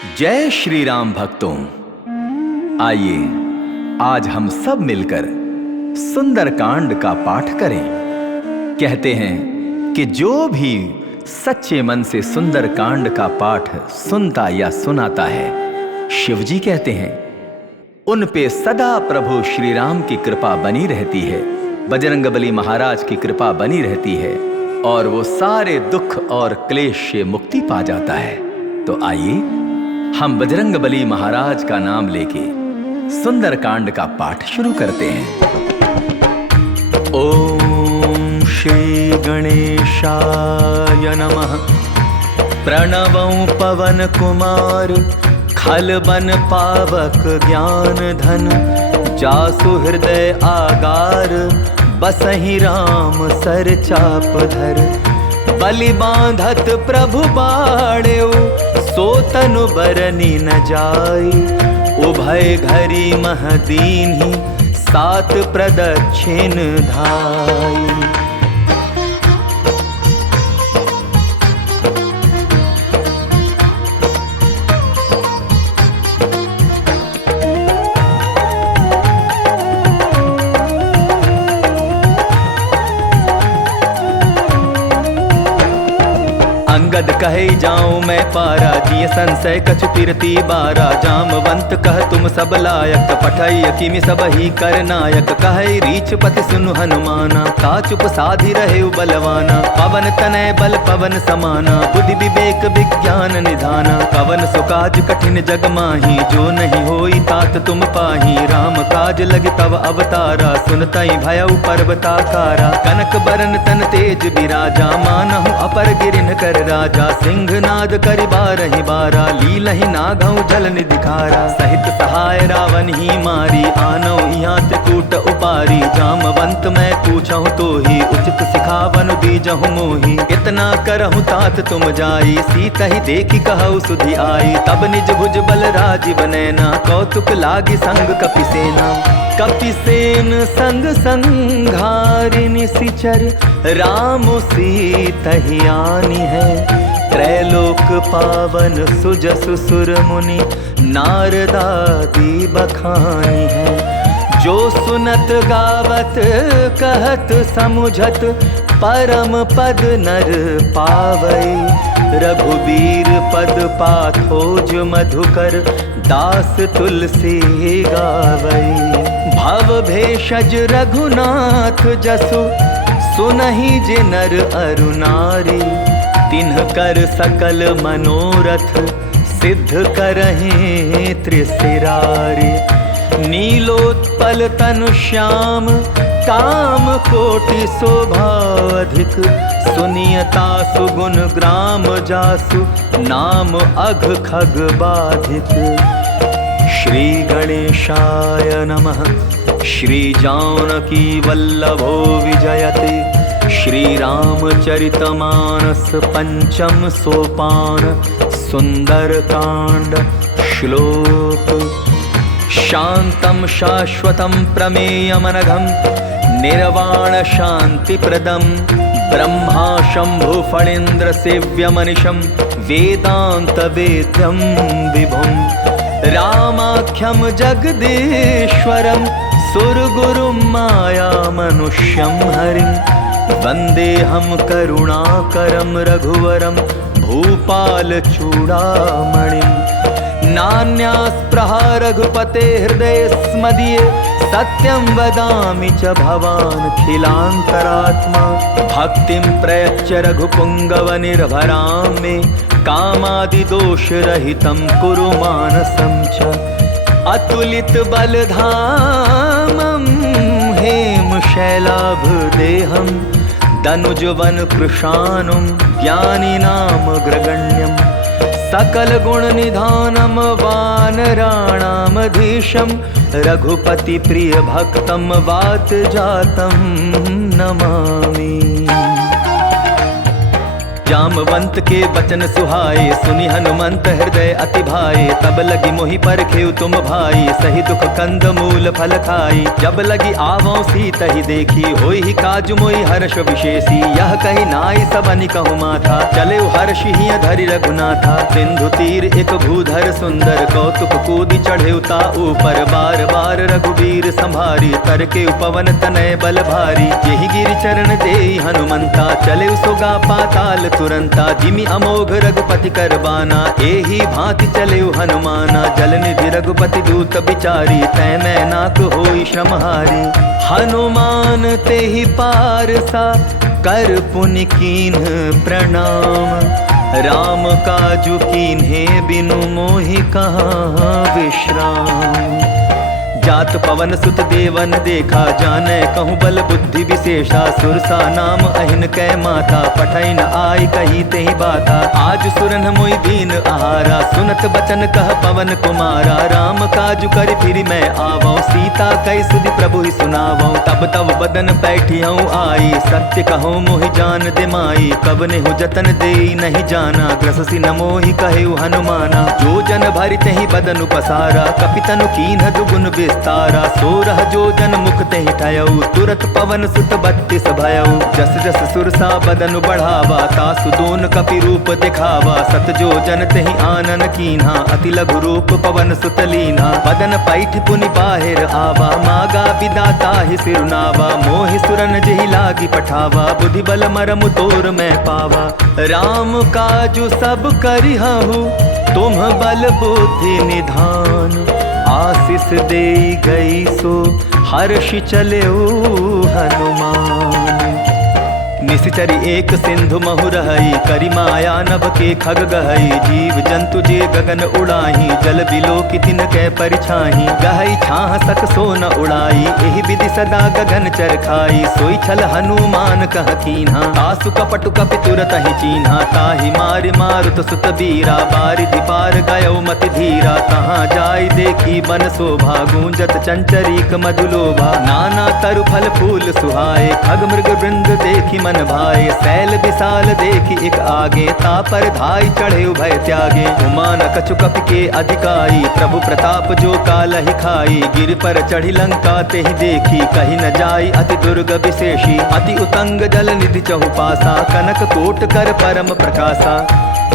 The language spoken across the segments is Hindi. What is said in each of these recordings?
जय श्री राम भक्तों, आइए आज हम सब मिलकर सुंदरकांड का पाठ करें। कहते हैं कि जो भी सच्चे मन से सुंदरकांड का पाठ सुनता या सुनाता है, शिव जी कहते हैं उन पे सदा प्रभु श्री राम की कृपा बनी रहती है, बजरंगबली महाराज की कृपा बनी रहती है और वो सारे दुख और क्लेश से मुक्ति पा जाता है। तो आइए हम बजरंगबली महाराज का नाम लेके सुंदरकांड का पाठ शुरू करते हैं। ओम श्री गणेशाय नमः। प्रणवं पवन कुमार खलबन पावक ज्ञान धन, जासु हृदय आगार बसहि राम सर चाप धर। बलि बांधत प्रभु बाड़ेउ सो तनु बरनी न जाई, उभय घरी मह दीन्हि सात प्रदक्षिण धाई। अंगद कहे जाऊं मैं पारा, जिय संशय कछु पिरती बारा। जामवंत कह तुम सब लायक, पठै किमि सब ही कर नायक। कहे रीछ पति सुनु हनुमाना, का चुप साधि रहे बलवाना। पवन तनय बल पवन समाना, बुद्धि विवेक विज्ञान निधाना। पवन सुकाज कठिन जग माही, जो नहीं होई तात तुम पाही। राम काज लगे तव अवतारा, सुनतई भयउ पर्वताकारा। कनक बरन तन तेज बिराजा, मानहु अपर गिरिन कर राजा। सिंहनाद करि बारहि बारा, लीलहि नागहु जल निधिखारा। सहित सहाय रावण ही मारी, आनौ यहाँ त्रिकूट उपारी। जामवंत मैं पूछहु तो ही, उचित सिखावनु दीजहु मोही। इतना करहु तात तुम जाई, सीतहि देखि कहु सुधि आई। तब निज भुज बल राजीव नैना, कौतुक लागी संग कपिसेना। कपिसेन संग संघारिनि सिचर, राम सीतहि आनी है। त्रैलोक पावन सुजसु सुर मुनि, नारदादि बखानी है। जो सुनत गावत कहत समुझत, परम पद नर पावई। रघुबीर पद पाथोज मधुकर, दास तुलसी गावई। भव भेषज रघुनाथ जसु, सुनहि जे नर अरु नारी। तिन्ह कर सकल मनोरथ, सिद्ध करहि त्रिशिरारी। नीलोत्पल तनु श्याम, काम कोटि शोभा अधिक। सुनियता सुगुण ग्राम जासु, नाम अघ खग बाधिक। श्री गणेशाय नमः। श्री जानकी वल्लभो विजयते, श्री रामचरितमानस पंचम सोपान। सुंदरकांड श्लोक। शांतं शाश्वतं प्रमेयमनघं, निर्वाण शांतिप्रदं। ब्रह्मा शंभु फणीन्द्र सेव्यमनिशं, वेदांत वेद्यं विभुं। रामाख्यं जगदीश्वरं, सुरगुरुं माया मनुष्यं हरिं। वन्देऽहं करुणाकरं रघुवरं, भूपाल चूड़ामणिं। नान्यास्पृहा रघुपते हृदये स्मदीये, सत्यं वदामि च भवानखिलान्तरात्मा। भक्तिं प्रयच्छ रघुपुङ्गव निर्भरां मे, कामादिदोषरहितं कुरु मानसं च। अतुलित बलधामं हेमशैलाभदेहं, दनुजवन कृशानुं ज्ञानिनामग्रगण्यं। सकल गुण निधानं वानराणामधीशं, रघुपति प्रिय भक्तं वात जातं नमामि। जामवंत के बचन सुहाए, सुनि हनुमंत हृदय अति भाए। तब लगी मोहि परखेउ तुम भाई, सही दुख कंद मूल फल खाई। जब लगी आवों सीत ही देखी, होई ही काजु मोहि हर्ष विशेषी। यह कही नाई सबनि कहु माथा, चले हर्ष ही धरि रघुनाथा। सिंधु तीर एक भूधर सुंदर, कौतुक कूदि चढ़े ता ऊपर। बार बार रघुबीर संभारी, तर के उपवन तनय बल भारी। यही गिरि चरण देई हनुमंता, चले सोगा पाताल तुरंता। जिमि अमोघ रघुपति कर बाना, एही भांति चले हनुमाना। जल निधि रघुपति दूत बिचारी, तै मैं नाक होई श्रमहारी। हनुमान तेहि पारसा, कर पुनि कीन्ह प्रणाम। राम काजु कीन्हे बिनु मोहि कहाँ विश्राम। जात पवन सुत देवन देखा, जाने कहूँ बल बुद्धि विशेषा। सुरसा नाम अहिन कै माता, पठै न आई कही तेहि बाता। आज सुरन मोहि दीन आहारा, सुनत बचन कह पवन कुमारा। राम काजु करि फिरि मैं आवौ, सीता कहि सुधि प्रभु ही सुनावौ। तब तब बदन बैठियौ आई, सत्य कहूँ मोहि जान दे माई। कब नेहु जतन देई नहीं जाना, ग्रससि न मोहि कहेउ हनुमाना। जो जन भरि तेहि बदनु पसारा, कपितनु कीन्ह दुगुन विस्तारा। सोरह जो जन मुख तेहि ठयऊ, तुरत पवन सुत 32 भयऊ। जस जस सुरसा बदन बढ़ावा, तासु दोन कपि रूप दिखावा। सत जो जन तेहि आनन कीन्हा, अति लघु रूप पवन सुत लीन्हा। बदन पैठ पुनि बाहिर आवा, मागा विदाता ही सिरुनावा। मोहि सुरन जेहि लागी पठावा, बुद्धि बल मरमु तोर मैं पावा। राम काजु सब करिहु, तुम बल बुद्धि निधान। आशीष देई गई सो, हर्ष चलेऊ हनुमान। निशिचरी एक सिंधु महु रहई, करि माया नभ के खग गहई। जीव जंतु जे गगन उड़ाही, जल बिलो की तिन कै परिछाही। गहई छाह सक सो न उड़ाई, एहि विधि सदा गगन चर खाई। सोई छल हनुमान कह कीन्हा, आसु कपटु कपि तुरत ही चीन्हा। ताहि मारि मारुत सुत बीरा, बारिधि पार गयो मति धीरा। तहाँ जाय देखी बन शोभा, गूंजत चंचरीक मधुलोभा। नाना तरु फल फूल सुहाए, खग मृग वृंद देखी मन भाए। शैल विशाल देखी एक आगे, तापर धाई चढ़े भय त्यागे। उमान कछु कपि के अधिकाई, प्रभु प्रताप जो कालहि खाई। गिर पर चढ़ी लंका तेहि देखी, कही न जाई अति दुर्ग विशेषी। अति उतंग जल निधि चहुपासा, कनक कोट कर परम प्रकाशा।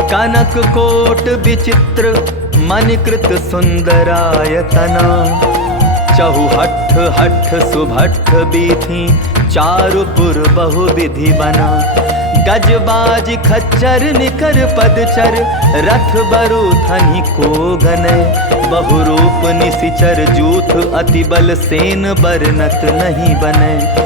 कनक कोट विचित्र मणिकृत सुंदरायतना। चहुहठ हठ सुभठ बीथी, चारुपुर बहु विधि बना। गजबाज खच्चर निकर पदचर, रथ बरु थनि को गनय। बहुरूप निशिचर जूथ, अति बल सेन बरनत नहीं बनय।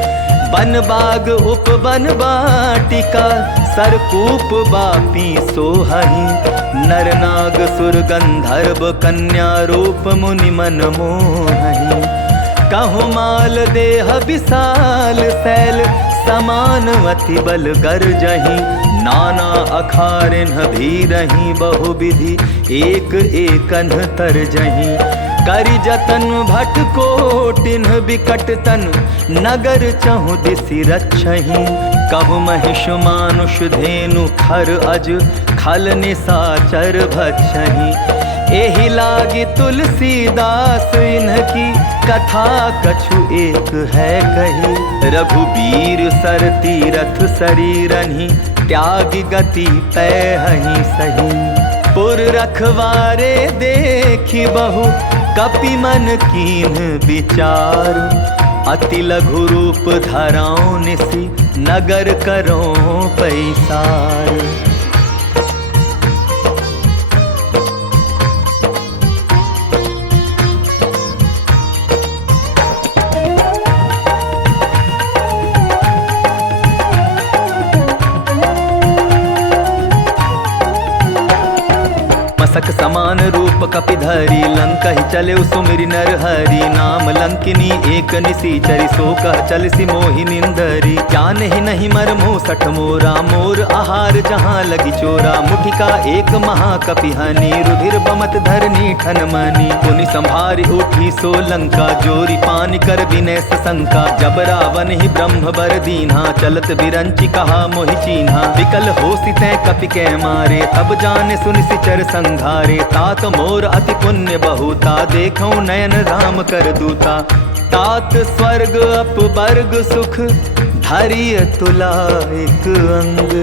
बन बाग उपवन बाटिका, सरकूप बापी सोहहि। नर नाग सुर गंधर्व, कन्या रूप मुनि मन मोहहि। कहु माल देह विशाल शैल, समान अति बल गर्जहि। नाना अखारिन भीरहि, बहु विधि एक एकन तरजहि। करि जतन भट कोटिन बिकट तन, नगर चहु दिसि रक्षहि। कहु महिष मानुष धेनु, खर अज खल निसाचर भक्षहि। एहि लागी तुलसीदास, इन्हकी कथा कछु एक है कही। रघुबीर सर तीरथ शरीरहि, त्यागी गति पैहि सही। पुर रखवारे देखी बहु, कपि मन कीन्ह विचार। अति लघु रूप धराओ निसि, नगर करो पैसार। मसक समा समान रूप कपिधरी लंका ही चले सुमिरि नर हरि नाम लंकिनी एक निसीचरी सो कह चलसी मोहि निंदरी ज्ञान ही नहीं मर मुँह सठ मोरा मोर आहार जहाँ लगी चोरा मुठिका एक महाकपि हनि रुधिर बमत धरनी ठन मनी पुनि संभारी उठी सो लंका जोरी पानी कर विनय सशंका जब रावण ही ब्रह्म बर दीन्हा चलत बिरंची कहा मोहि चीन्हा विकल हो सितै कपि कै मारे तब जाने सुनि सिचर संघारे तात मोर अति पुण्य बहुता देखौ नयन राम कर दूता तात स्वर्ग अपवर्ग सुख धरिय तुला एक अंग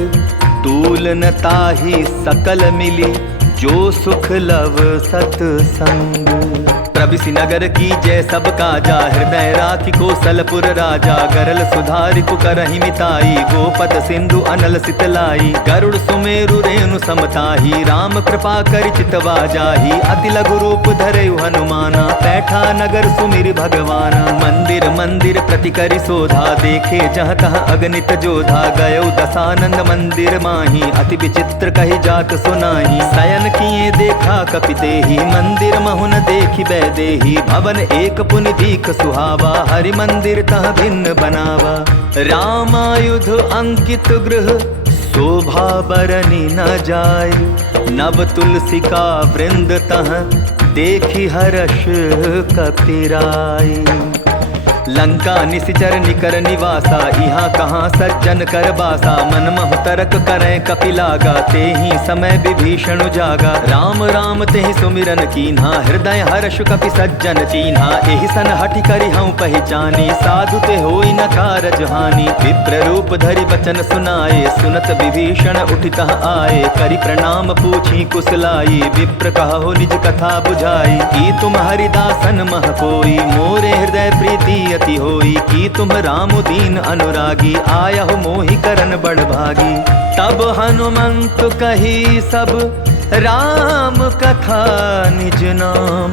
तूल न ताहि सकल मिली जो सुख लव सतसंग प्रभिसि नगर की जय सब काजा हृदय राखी कौशलपुर राजा गरल सुधारि कुकरहि मिताई गोपद सिंधु अनल सितलाई गरुड़ सुमेरु रेणु समताही राम कृपा करि चितवा जाही अति लघु रूप धरयु हनुमाना पैठा नगर सुमिरि भगवाना मंदिर मंदिर प्रति करि शोधा देखे जह तह अगणित जोधा गयो दसानंद मंदिर माही अति विचित्र कहि जात सुनाही शयन किए देखा कपितेहि मंदिर महुन देखि देही भवन एक पुनि दीख सुहावा हरि मंदिर तह भिन्न बनावा रामायुध अंकित गृह शोभा बरनी न जाय नव तुलसी का वृंद तह देखी हर्ष कपिराई लंका निसिचर निकर निवासा यहाँ कहाँ सज्जन कर बासा मन महु तरक करें कपिलागा ते ही समय विभीषण जागा राम राम ते सुमिरन कीन्हा हृदय हर्ष कपि सज्जन चीन्हा एहि सन हठि करि हूँ पहचानी साधु ते होई न कारज हानि विप्र रूप धरि बचन सुनाए सुनत विभीषण उठितः आए करि प्रणाम पूछी कुशलाई विप्र कहो निज कथा बुझाई की तुम हरिदासन मह कोई मोरे हृदय प्रीति अति होई की तुम राम दीन अनुरागी आया हो मोहि करन बड़ भागी तब हनुमंत कही सब राम कथा निज नाम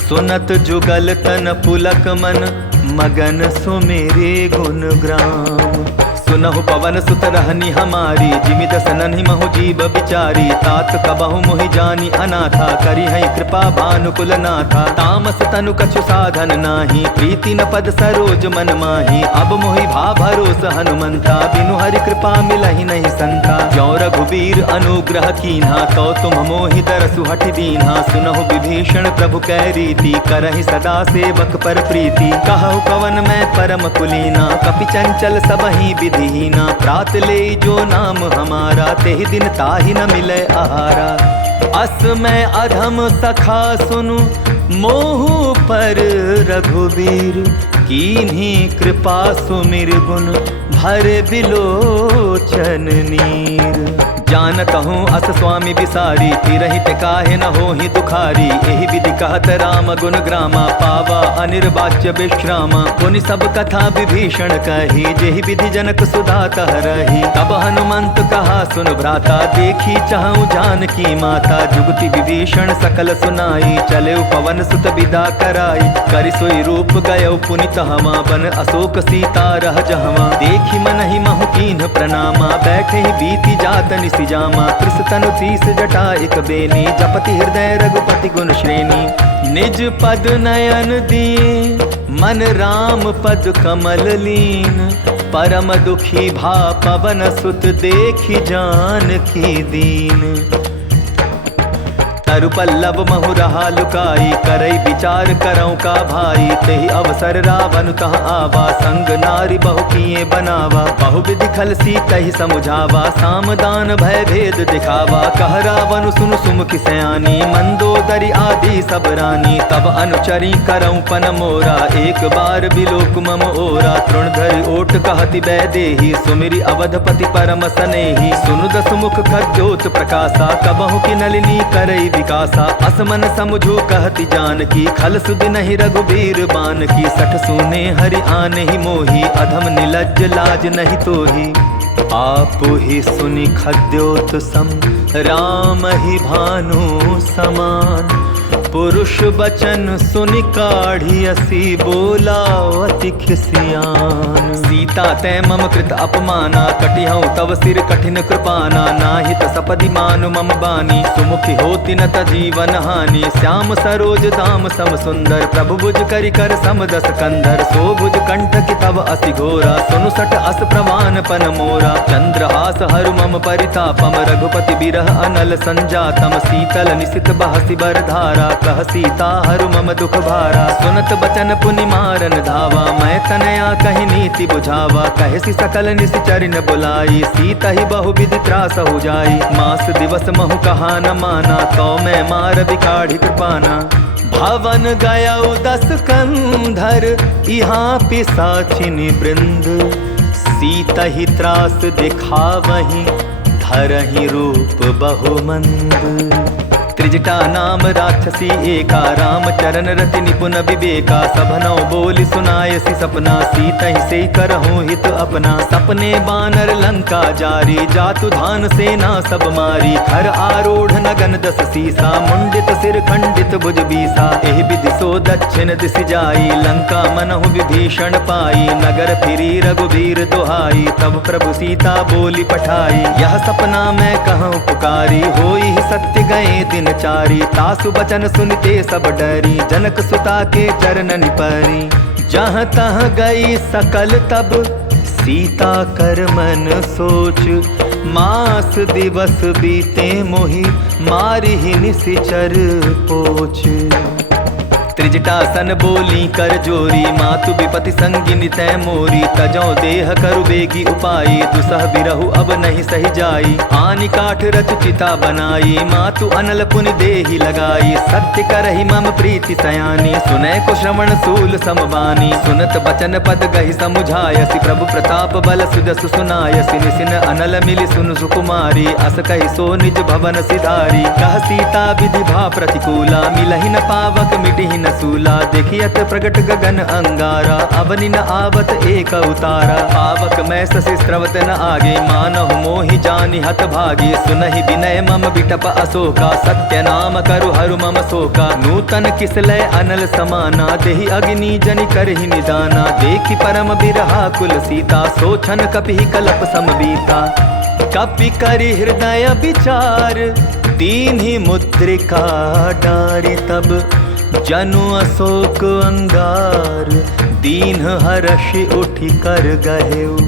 सुनत जुगल तन पुलक मन मगन सुमेरे गुण ग्राम सुनहु पवन सुत रहनी हमारी जिमि दसनहि महु जीव बिचारी तात कबहु मोहि जानी अनाथा करी है कृपा भानुकुल नाथा तामस तनु कछु साधन नाही प्रीति न पद सरोज मन माही अब मोहि भा भरोस हनुमंता बिनु हरि कृपा मिलहि नहीं संता जो रघुबीर अनुग्रह कीन्हा तो तुम मोहि दरसु हठि दीन्हा सुनहु विभीषण प्रभु कै रीति करहि सदा सेवक पर प्रीति कहु कवन मैं परम कुलीना कपि चंचल सबहि विधि दीना प्रात ले जो नाम हमारा तेहि दिन ताहि न मिले आहारा अस मैं अधम सखा सुनु मोहु पर रघुबीर कीन्ही कृपा सुमिर गुण भर बिलोचन नीर जानत हूँ अस स्वामी बिसारी फिरहि ते काहे न होहि दुखारी एहि विधि कहत राम गुण ग्रामा पावा अनिर्वाच्य विश्रामा पुनि सब कथा विभीषण कही जेहि विधि जनक सुधा तह रही तब हनुमंत कहा सुन भ्राता देखी चाहूँ जानकी माता जुगति विभीषण सकल सुनाई चले पवन सुत विदा कराई करि सोई रूप गयो पुनि तहवा बन अशोक सीता रह जहवा देखी मन ही महु कीन्ह प्रणामा बैठे ही बीती जात जामा कृष तनु तीस जटा एक बेनी जपति हृदय रघुपति गुण श्रेणी निज पद नयन दिए मन राम पद कमल लीन परम दुखी भा पवन सुत देखी जानकी दीन तरु पल्लव महु रहा लुकाई करई विचार करौ का भाई तेहि अवसर रावण तह आवा संग नारी बहु किए बनावा बहु विधि खल सीतहि समुझावा सामदान भय भेद दिखावा कह रावण सुन सुमुखि सयानी मंदोदरी आदि सब रानी तब अनुचरी करौ पन मोरा एक बार बिलोक मम ओरा तृणधरि ओट कहति बैदेही सुमिरि अवधपति परम सनेही सुनु दसमुख खद्योत प्रकाशा कबहु की नलिनी करई विकासा असमन समझो कहति जानकी खल सुध नहीं रघुबीर बान की सठ सुने हरि आने ही मोही अधम निलज्ज लाज नहीं तोही आप ही सुनि खद्योत सम राम ही भानु समान पुरुष बचन सुनि काढ़ी असी बोला अति खिसियान। सीता तै मम कृत अपमाना कटिहऊँ तव सिर कठिन कृपाना। नाहित सपदि मानु मम बानी सुमुखी होति न जीवन हानि। श्याम सरोज दाम सम सुंदर प्रभु भुज करि कर सम दस कंधर। सो भुज कंठ की तव असि घोरा सुनु सट अस प्रमाण पन मोरा। चंद्रहास हरु मम परितापम रघुपति बिरह अनल संजातम। शीतल निशित बहसि बर धारा कह सीता हरु मम दुख भारा। सुनत बचन पुनि मारन धावा मैं तनया कहि नीति बुझावा। कहसी सकल निशिचर न बुलाई सीता ही बहु विधि त्रास हो जाई। मास दिवस महु कहा न माना तो मैं मार बिकाढ़ी कृपाना। भवन गया 10 कंधर यहाँ पिसाचिनी वृंद। सीता ही त्रास दिखावहीं धरहि रूप बहुमंद। त्रिजटा नाम राक्षसी एका राम चरण रति निपुण विवेका। सभनौ बोली सुनायसी सपना सीता ही से करहूँ हित अपना। सपने बानर लंका जारी जातु धान सेना सब मारी। खर आरूढ़ नगन 10 सीसा मुंडित सिर खंडित भुज बीसा। एहि विधि सो दक्षिण दिशि जाई लंका मनहु विभीषण पाई। नगर फिरी रघुबीर दुहाई तब प्रभु सीता बोली पठाई। यह सपना मैं कहूँ पुकारी होई सत्य गए दिन चारी। तासु बचन सुनते सब डरी जनक सुता के चरण निपरी। जहाँ तहाँ गई सकल तब सीता कर मन सोच। मास दिवस बीते मोहि मारी ही निशिचर पोच। त्रिजटासन बोली कर जोरी मातु विपति संगिनी तै मोरी। तजौ देह करु बेगी उपाई दुसह बिरहु अब नहीं सही जाई। आनि काठ रच चिता बनाई मातु अनल पुनि देहि लगाई। सत्य करहि मम प्रीति सयानी सुनै को श्रवण सूल समबानी। सुनत बचन पद गहि समुझायसि प्रभु प्रताप बल सुजसु सुनायसि। निसिन अनल मिलि सुनु सुकुमारी अस कहि सो निज भवन सिधारी। कह सीता विधि भा प्रतिकूला मिलहि न पावक मिटिहि न सूला। देखियत प्रगट गगन अंगारा अवनि न आवत एक उतारा। पावक मैं ससि स्रवत न आगे मानहु मोहि जानि हत भागी। सुनहि विनय मम बिटप अशोका सत्य नाम करु हरु मम शोका। नूतन किसलय अनल समाना देहि अग्नि जनि करहि निदाना। देखि परम बिरहा कुल सीता सोचन कपिहि कलप समबीता। कपि करि हृदय विचार दीन्हि मुद्रिका डारि। तब जनु अशोक अंगार दीन हर्षि उठि कर गहेउ।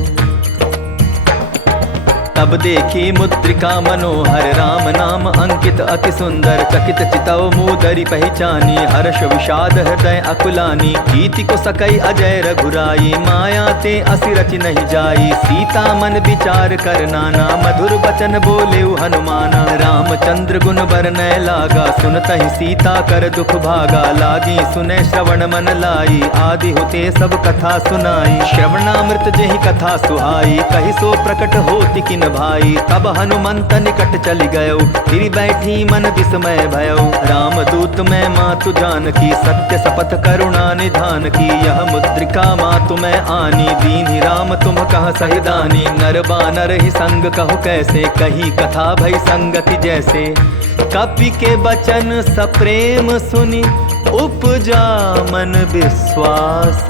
तब देखी मुद्रिका मनोहर राम नाम अंकित अति सुंदर। चकित चितौ मूदरि पहचानी हर्ष विषाद हृदय अकुलानी। कीति को सकई अजय रघुराई माया ते असि रचि नहीं जाई। सीता मन विचार कर नाना मधुर बचन बोलेउ हनुमाना। रामचंद्र गुण बरनय लागा सुनतहि सीता कर दुख भागा। लागी सुने श्रवण मन लाई आदि होते सब कथा सुनाई। श्रवणामृत जेहि कथा सुहाई कहि सो प्रकट होति किन भाई। तब हनुमंत निकट चली गयो फिर बैठी मन विस्मय भयो। राम दूत मैं मातु जानकी सत्य सपथ करुणा निधान की। यह मुद्रिका मातु मैं आनी दीन्हि राम तुम कह सहि दानी। नर बानर ही संग कहु कैसे कही कथा भई संगति जैसे। कपि के बचन सप्रेम सुनि उपजा मन विश्वास।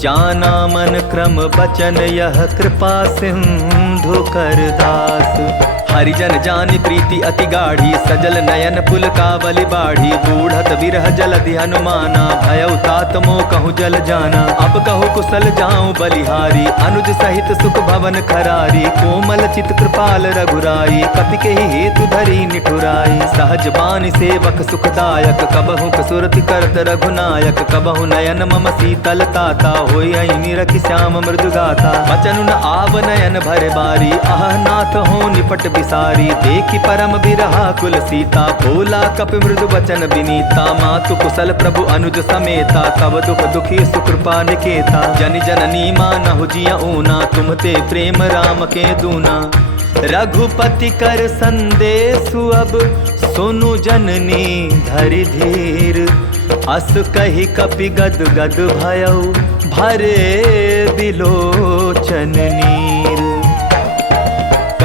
जाना मन क्रम बचन यह कृपा सिंधु कर दास। हरिजन जानि प्रीति अति गाढ़ी सजल नयन पुल कावली बाढ़ी। बूढ़त बिरह जलधि हनुमाना भयउ तात मोह कहूँ जल जाना। अब कहूँ कुशल जाऊँ बलिहारी अनुज सहित सुख भवन खरारी। कोमल चित कृपाल रघुराई कपि के ही हेतु धरी निठुराई। सहज बानी सेवक सुखदायक कबहु कसुरति करत रघुनायक। कबहु नयन मम शीतल ताता होई निरखि श्याम मृदु गाथा। बचनु न आव नयन भरे बारी अह नाथ हो निपट सारी। देखी परम बिरहा कुल सीता बोला कपि मृदु बचन विनीता। मातु कुशल प्रभु अनुज समेता तब दुख दुखी सुकृपा निकेता। जनि जननी मानहु जिया ऊना तुम ते प्रेम राम के दूना। रघुपति कर संदेशु अब सुनु जननी धरि धीर। अस कहि कपि गद गद भयउ भरे बिलोचन नीर।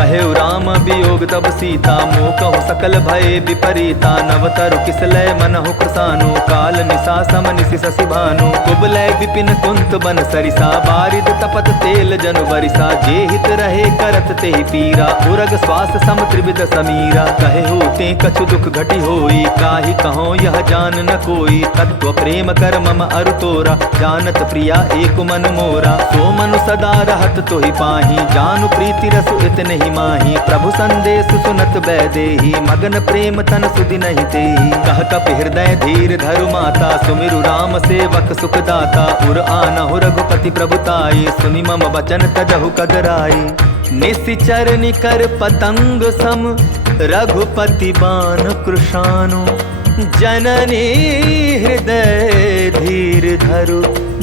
कहे राम वियोग तब सीता, मोह कहु सकल भय विपरीता। नवतरु किसलय मनहु कृसानु, काल निशा सम निशि शशि भानु। कुबलय विपिन कुंत बन सरिसा, बारिद तपत तेल जनु बरिसा। जे हित रहे करत तेहि पीरा, उरग श्वास सम त्रिविध समीरा। कहे होते कछु दुख घटी होई, काहि कहो यह जान न कोई। तत्व प्रेम कर मम अरु तोरा, जानत प्रिया एक मन मोरा। सो मनु सदा रहत तोहि पाही, जानु प्रीति रसु इतने ही माही। प्रभु संदेश सुनत बैदेही, मगन प्रेम तन सुधि नहीं तेही। कह कपि हृदय धीर धरु माता, सुमिरु राम सेवक सुख दाता। उर आनहु रघुपति प्रभुताई, सुनि मम वचन तजहु कदराई। निशिचर निकर पतंग सम, रघुपति बाण कृशानु। जननी हृदय धीर धरु,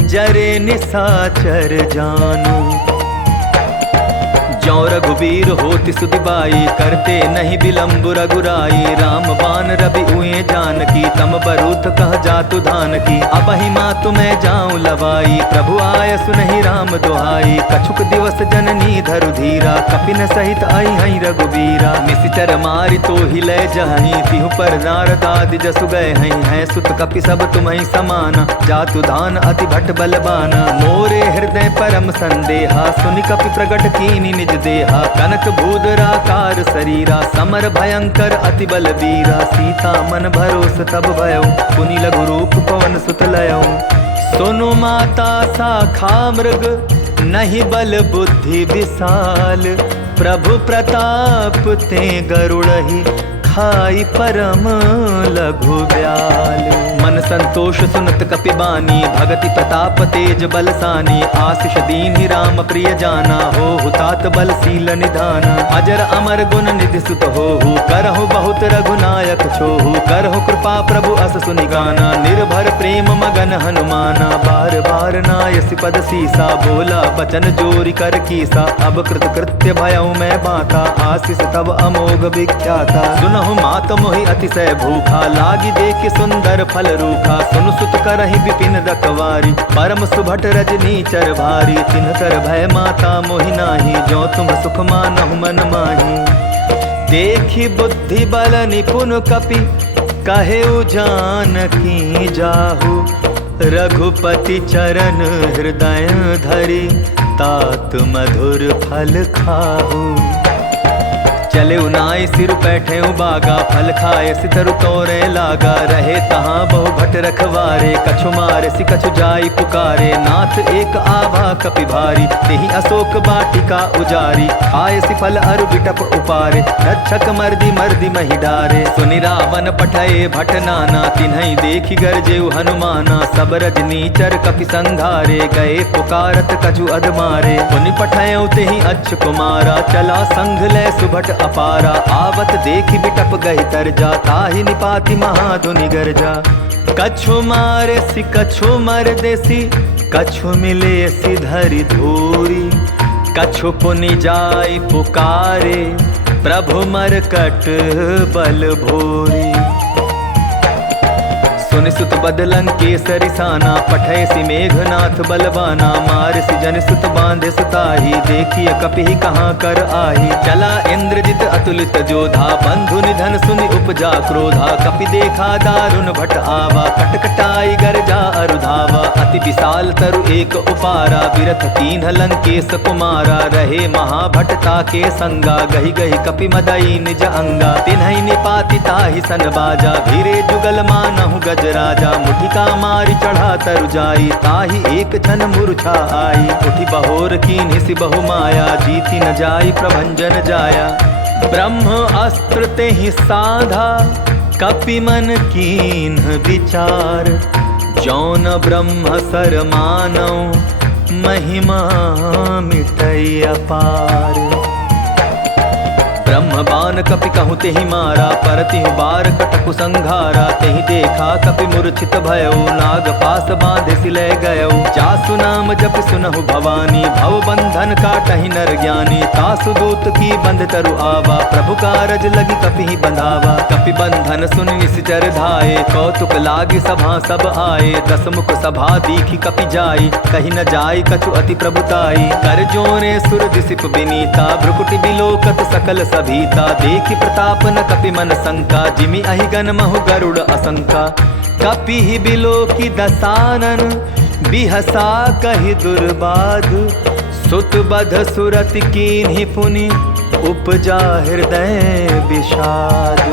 जरे निशाचर जानु। ज्यों रघुबीर होति सुधि बाई, करते नहीं विलम्ब रघुराई। राम बाण रवि उए जानकी, तम बरूथ कह जातु धान की। अबहि मातु मैं जाऊं लवाई, प्रभु आय सुनहि राम दुहाई। कछुक दिवस जननी धरु धीरा, कपिन सहित आई हई रघुबीरा। निशिचर मारि तो ही लय जहई, तिहु पर नारद आदि जसु गए हई। है सुत कपि सब तुम्हि समाना, जातु धान अति भट बलबाना। मोरे हृदय परम संदेहा, सुनि कपि प्रगट कीनि निज देहा। कनक भूधराकार शरीरा, समर भयंकर अति बलवीरा। सीता मन भरोस तब भयो, पुनि लघु रूप पवन सुत लयो। सुनु माता शाखा मृग, नहीं बल बुद्धि विशाल। प्रभु प्रताप ते गरुड़हि, खाई परम लघु ब्याल। मन संतोष सुनत कपि बानी, भगति प्रताप तेज बलसानी। आशीष दीन्हि राम प्रिय जाना, हो हुतात बलशील निधाना। अजर अमर गुण निधि सुत होहु, करहु बहुत रघुनायक छोहु। करहु कृपा प्रभु अस सुनि गाना, निर्भर प्रेम मगन हनुमाना। बार बार नायसि पद सीसा, बोला बचन जोरि कर कीसा। अब कृत कृत्य भयउ मैं बाता, आशीष तब अमोघ विख्याता। सुनहु मात मोहि अतिशय भूखा, लागी देख सुंदर फल रूखा। सुन सुत करहि विपिन रखवारी, परम सुभट रजनी चर भारी। तिनकर भय माता मोहि नाही, जो तुम सुख मानहु मन माही। देखी बुद्धि बल निपुन कपि, कहेउ जानकी जाहु। रघुपति चरण हृदय धरि, तात मधुर फल खाहु। चले उनाई सिर बैठे बागा, फल खाए सितरु तोरे लागा। रहे तहाँ बहु भट रखवारे, कछु मारे सि कछु जाई पुकारे। नाथ एक आभा कपि भारी, तेहि अशोक बाटिका उजारी। खाए सि फल अरु बिटप उपारे, रक्षक मर्दी मर्दी महि डारे। सुनि रावण पठये भट नाना, तिन्हई देखि गरजेउ हनुमाना। सब रजनीचर कपि संघारे, गए पुकारत कछु अधमारे। पुनि पठयउ तेहि अच्छ कुमारा, चला संघ लय सुभट अपारा। आवत देखि बिटप गहि तरजा, ताहि निपाति महाधुनि गरजा। कछु मारे सि कछु मर देसी, कछु मिले सि धरि धूरी। कछु पुनि जाय पुकारे, प्रभु मरकट बल भोरी। सुनि सुत बदलन केसरि साना, पठय सि मेघनाथ बलवाना। मार सि जन सुत बांधे सुताही, देखिए कपिहि कहाँ कर आही। चला इंद्रजित अतुलित जोधा, बंधु निधन सुनि उपजा क्रोधा। कपि देखा दारुण भट आवा, कटकटाई गरजा अरुधावा। अति विशाल तरु एक उपारा, विरथ कीन्ह लंकेश कुमारा। रहे महाभटता के संगा, गहि गहि कपि मदई निज अंगा। तिन्हई निपाति ताहि सन बाजा, भीरे जुगल मानहु गज राजा। मुठिका मारि चढ़ा तरु जाई, ताहि एक क्षण मूर्छा आई। उठि बहोर कीन्हि सि बहु माया, जीति न जाई प्रभंजन जाया। ब्रह्म अस्त्र तेहि साधा, कपि मन कीन्ह विचार। जौन ब्रह्म सर मानौ, महिमा मिटै अपार। ब्रह्म बाण कपि कहूँ तेहि मारा, परतिहु बार कटकु संघारा। तेहि देखा कपि मूर्छित भयो, नाग पास बांधे सिलय गयो। जासु नाम जप सुनहु भवानी, भव बंधन काटहि नर ज्ञानी। तासु दूत की बंध तरु आवा, प्रभु कारज लगी कपि ही बंधावा। कपि बंधन सुन निश्चर धाये, कौतुक लागी सभा सब आए। दस मुख सभा दीखी कपि जाई, कही न जाई कछु अति प्रभुताई। कर जोरे सुर दिसिप बिनीता, भ्रुकुटि बिलोकत सकल सभीता। देखि प्रताप न कपि मन शंका, जिमि अहिगन महु गरुड़ असंका। कपि ही बिलोकि दसानन, बिहसा कहि दुर्बाध। सुत बध सुरति कीन्हि पुनि, उपजा हृदय विषाद।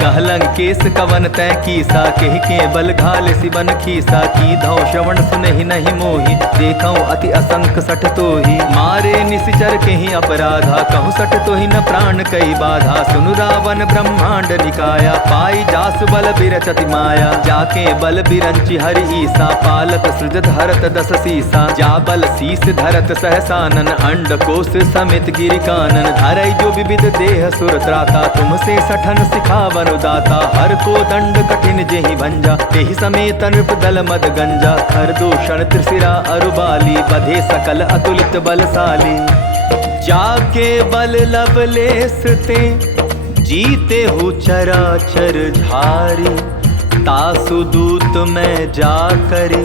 कहलं केस कवन तै कीसा, केहि के बल घाल सिबन खीसा। की धौ श्रवण सुनहि नहीं मोहि, देखौ अति असंक सठ तोहि। मारे निशिचर केहि अपराधा, कहूँ सठ तोहि न प्राण कई बाधा। सुनु रावण ब्रह्मांड निकाया, पाई जासु बल बिरचति माया। जाके बल बिरंचि हरि ईसा, पालत सृजत हरत दस सीसा। जा बल शीस धरत सहसानन, अंड कोश समेत गिरि कानन। धरई जो विविध देह सुर त्राता, तुमसे सठन सिखावन दाता। हर को दंड कठिन जेहि भंजा, तेहि समेत नृप दल मद गंजा। खर दूषण त्रिशिरा अरुबाली, बधे सकल अतुलित बलशाली। जाके बल लवलेस ते, जीते हु चराचर झारी। तासु दूत में जाकर,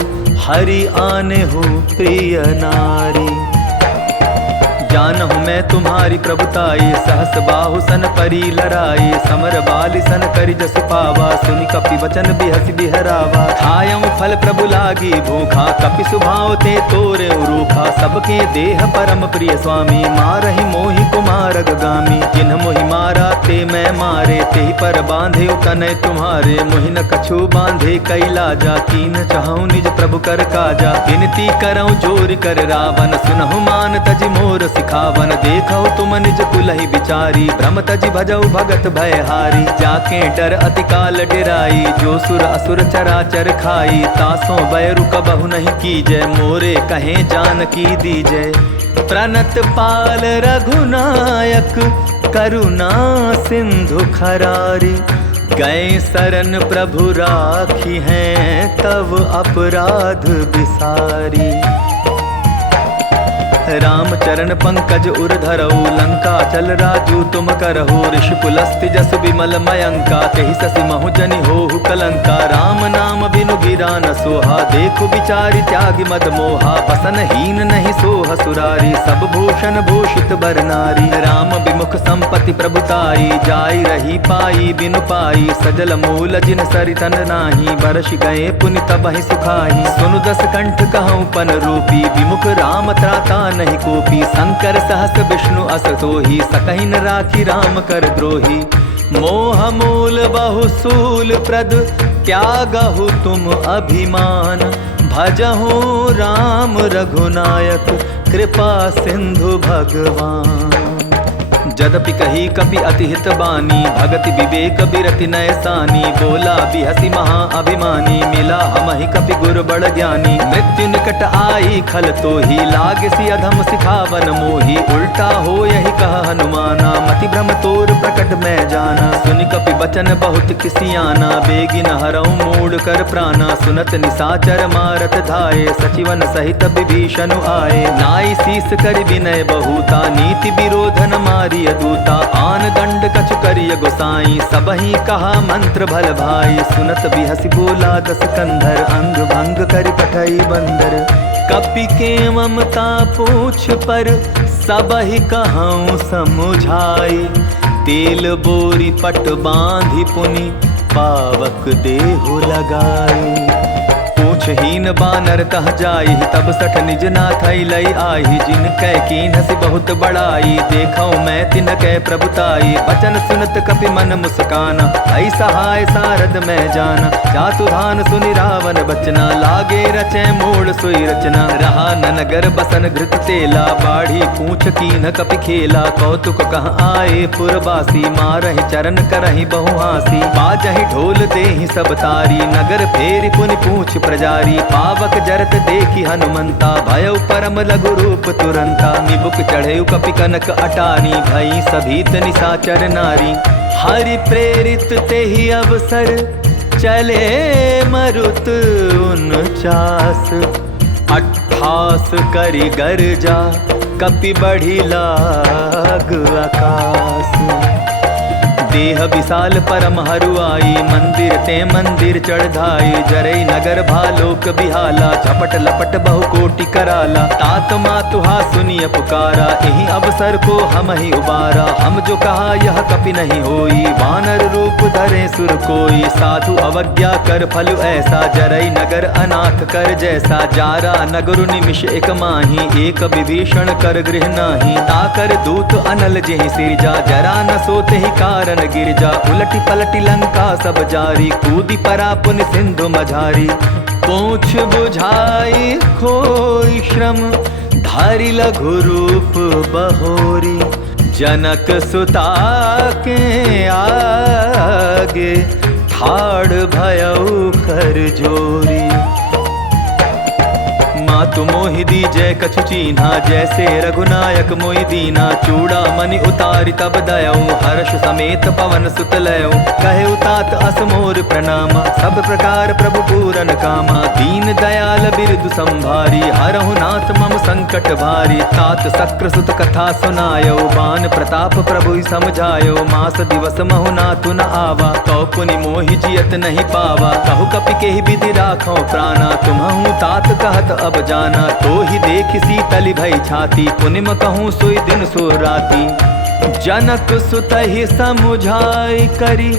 हरि आने हूँ प्रिय नारी। जानहु मैं तुम्हारी प्रभुताई, सहस बाहु सन परी लराई। समर बाली सन करि जसु पावा, सुनि कपि वचन बिहसि बिहरावा। खायऊ फल प्रभु लागी भूखा, कपि सुभाव ते तोरे रूखा। सबके देह परम प्रिय स्वामी, मारहि मोहि कुमार गामी। जिन्ह मोहि मारा ते मैं मारे, तेहि पर बांधे तनय तुम्हारे। मोहि न कछु बांधे कैलाजा, कीन चाहूँ निज प्रभु कर काजा। विनती करऊँ जोर कर रावण, सुनहु मान तजि मोर खावन। देखो तुम निज कुलहि विचारी, भ्रम तजि भजऊ भगत भयहारी। जाके डर अति काल डेराई, जो सुर असुर चराचर खाई। तासों बैरु कबहु नहीं कीजय, मोरे कहे जानकी दीजय। प्रणत पाल रघुनायक, करुणा सिंधु खरारी। गए शरण प्रभु राखी हैं, तव अपराध बिसारी। राम चरण पंकज उर धरऊ, लंका चल राजू तुम करहु। ऋषि पुलस्ति जसु विमल मयंका, तेहि ससि महु जनि होहु कलंका। राम नाम बिनु गिरा न सोहा, देखु विचारि त्यागि मद मोहा। बसन हीन नहीं सोह सुरारी, सब भूषण भूषित बर नारी। राम विमुख संपत्ति प्रभुताई, जाई रही पाई बिनु पाई। सजल मूल जिन सरितन नाही, बरस गए पुनि तबहि सुखाई। सुनु दस कंठ कहूँ पन रूपी, विमुख राम त्राता नहीं कोपी। शंकर सहस विष्णु अस तोहि, सकहि न राखी राम कर द्रोही। मोह मूल बहु सूल प्रद, त्यागहु तुम अभिमान। भजहु राम रघुनायक, कृपा सिंधु भगवान। जदपि कही कपि अति हित बानी, भगति विवेक बिरति नय सानी। बोला बिहसी महा अभिमानी, मिला हमहि कपि गुर बड़ ज्ञानी। मृत्यु निकट आई खल तोहि, लागसी अधम सिखावन मोहि। उल्टा हो यही कह हनुमाना, मति भ्रम तोर प्रकट मैं जाना। सुनि कपि बचन बहुत किसियाना, बेगिन हरऊ मूड कर प्राणा। सुनत निसाचर मारत धाये, सचिवन सहित विभीषण आए। नाई शीस कर विनय बहुता, नीति विरोधन मारी दूता। आन दंड कछु करिय गोसाई, सबहि कहा मंत्र भल भाई। सुनत बिहसी बोला दस कंधर, अंग भंग करि पठई बंदर। कपि के ममता पूछ पर, सबहि कहूँ समुझाई। तेल बोरी पट बांधि पुनि, पावक देहु लगाई। पूछहीन बानर तह जाई, तब सठ निज नाथ लई आई। जिन कै कीन्हसि बहुत बड़ाई, देखौ मैं तिन कै प्रभुताई। बचन सुनत कपि मन मुस्काना, ऐ सहाय सारद मैं जाना। जातु धान सुनि रावण बचना, लागे रचै मूल सोई रचना। रहा न नगर बसन घृत तेला, बाढ़ी पूछ कीन्ह कपि खेला। कौतुक कह आए पुरवासी, मारहि चरण करहि बहु हासी। बाजहि ढोल देहि सब तारी, नगर फेरि पुनि पूछ प्रजा चारी। पावक जरत देखी हनुमंता, भयउ परम लघु रूप तुरंता। निबुक चढ़े कपि कनक अटारी, भई सभीत निशाचर नारी। हरि प्रेरित तेहि अवसर, चले मरुत 49। 28 करि गर्जा, कपि बढ़ी लाग आकाश। देह विशाल परम हरुआई, मंदिर ते मंदिर चढ़ाई। जरई नगर भालोक बिहाला, झपट लपट बहु कोटि कराला। तात मातुहा सुनिय पुकारा, यही अवसर को हम ही उबारा। हम जो कहा यह कपि नहीं होई, वानर रूप धरे सुर कोई। साधु अवज्ञा कर फल ऐसा, जरई नगर अनाथ कर जैसा। जारा नगर निमिष एक माही, एक विभीषण कर गृह नाही। ताकर दूत अनल जेहि सिरजा, जरा न सोते ही कारण गिरजा। उलटी पलटी लंका सब जारी, कूदी परा पुन सिंधु मझारी। पूछ बुझाई खोई श्रम, धारी लघु रूप बहोरी। जनक सुता के आगे, ठाड़ भयउ कर जोरी। मातु मोहि दीजै कछु चीन्हा, जैसे रघुनायक मोहि दीना। चूड़ा मणि उतारि तब दयऊ, हर्ष समेत पवन सुत लयऊ। कहे तात अस मोर प्रणामा, सब प्रकार प्रभु पूरन कामा। दीन दयाल बिरदु संभारी, हरहु नाथ मम संकट भारी। तात सक्र सुत कथा सुनायो, बान प्रताप प्रभु समझायो। मास दिवस महु नाथु न आवा, तो पुनि मोहि जियत नहीं पावा। कहु कपि केहि विधि राखो प्राणा, तुम्हु तात कहत अब जाना। तो ही देख शीतल भई छाती, पुनिम कहूँ सोई दिन सो राती। जनक सुतहि समुझाई करी,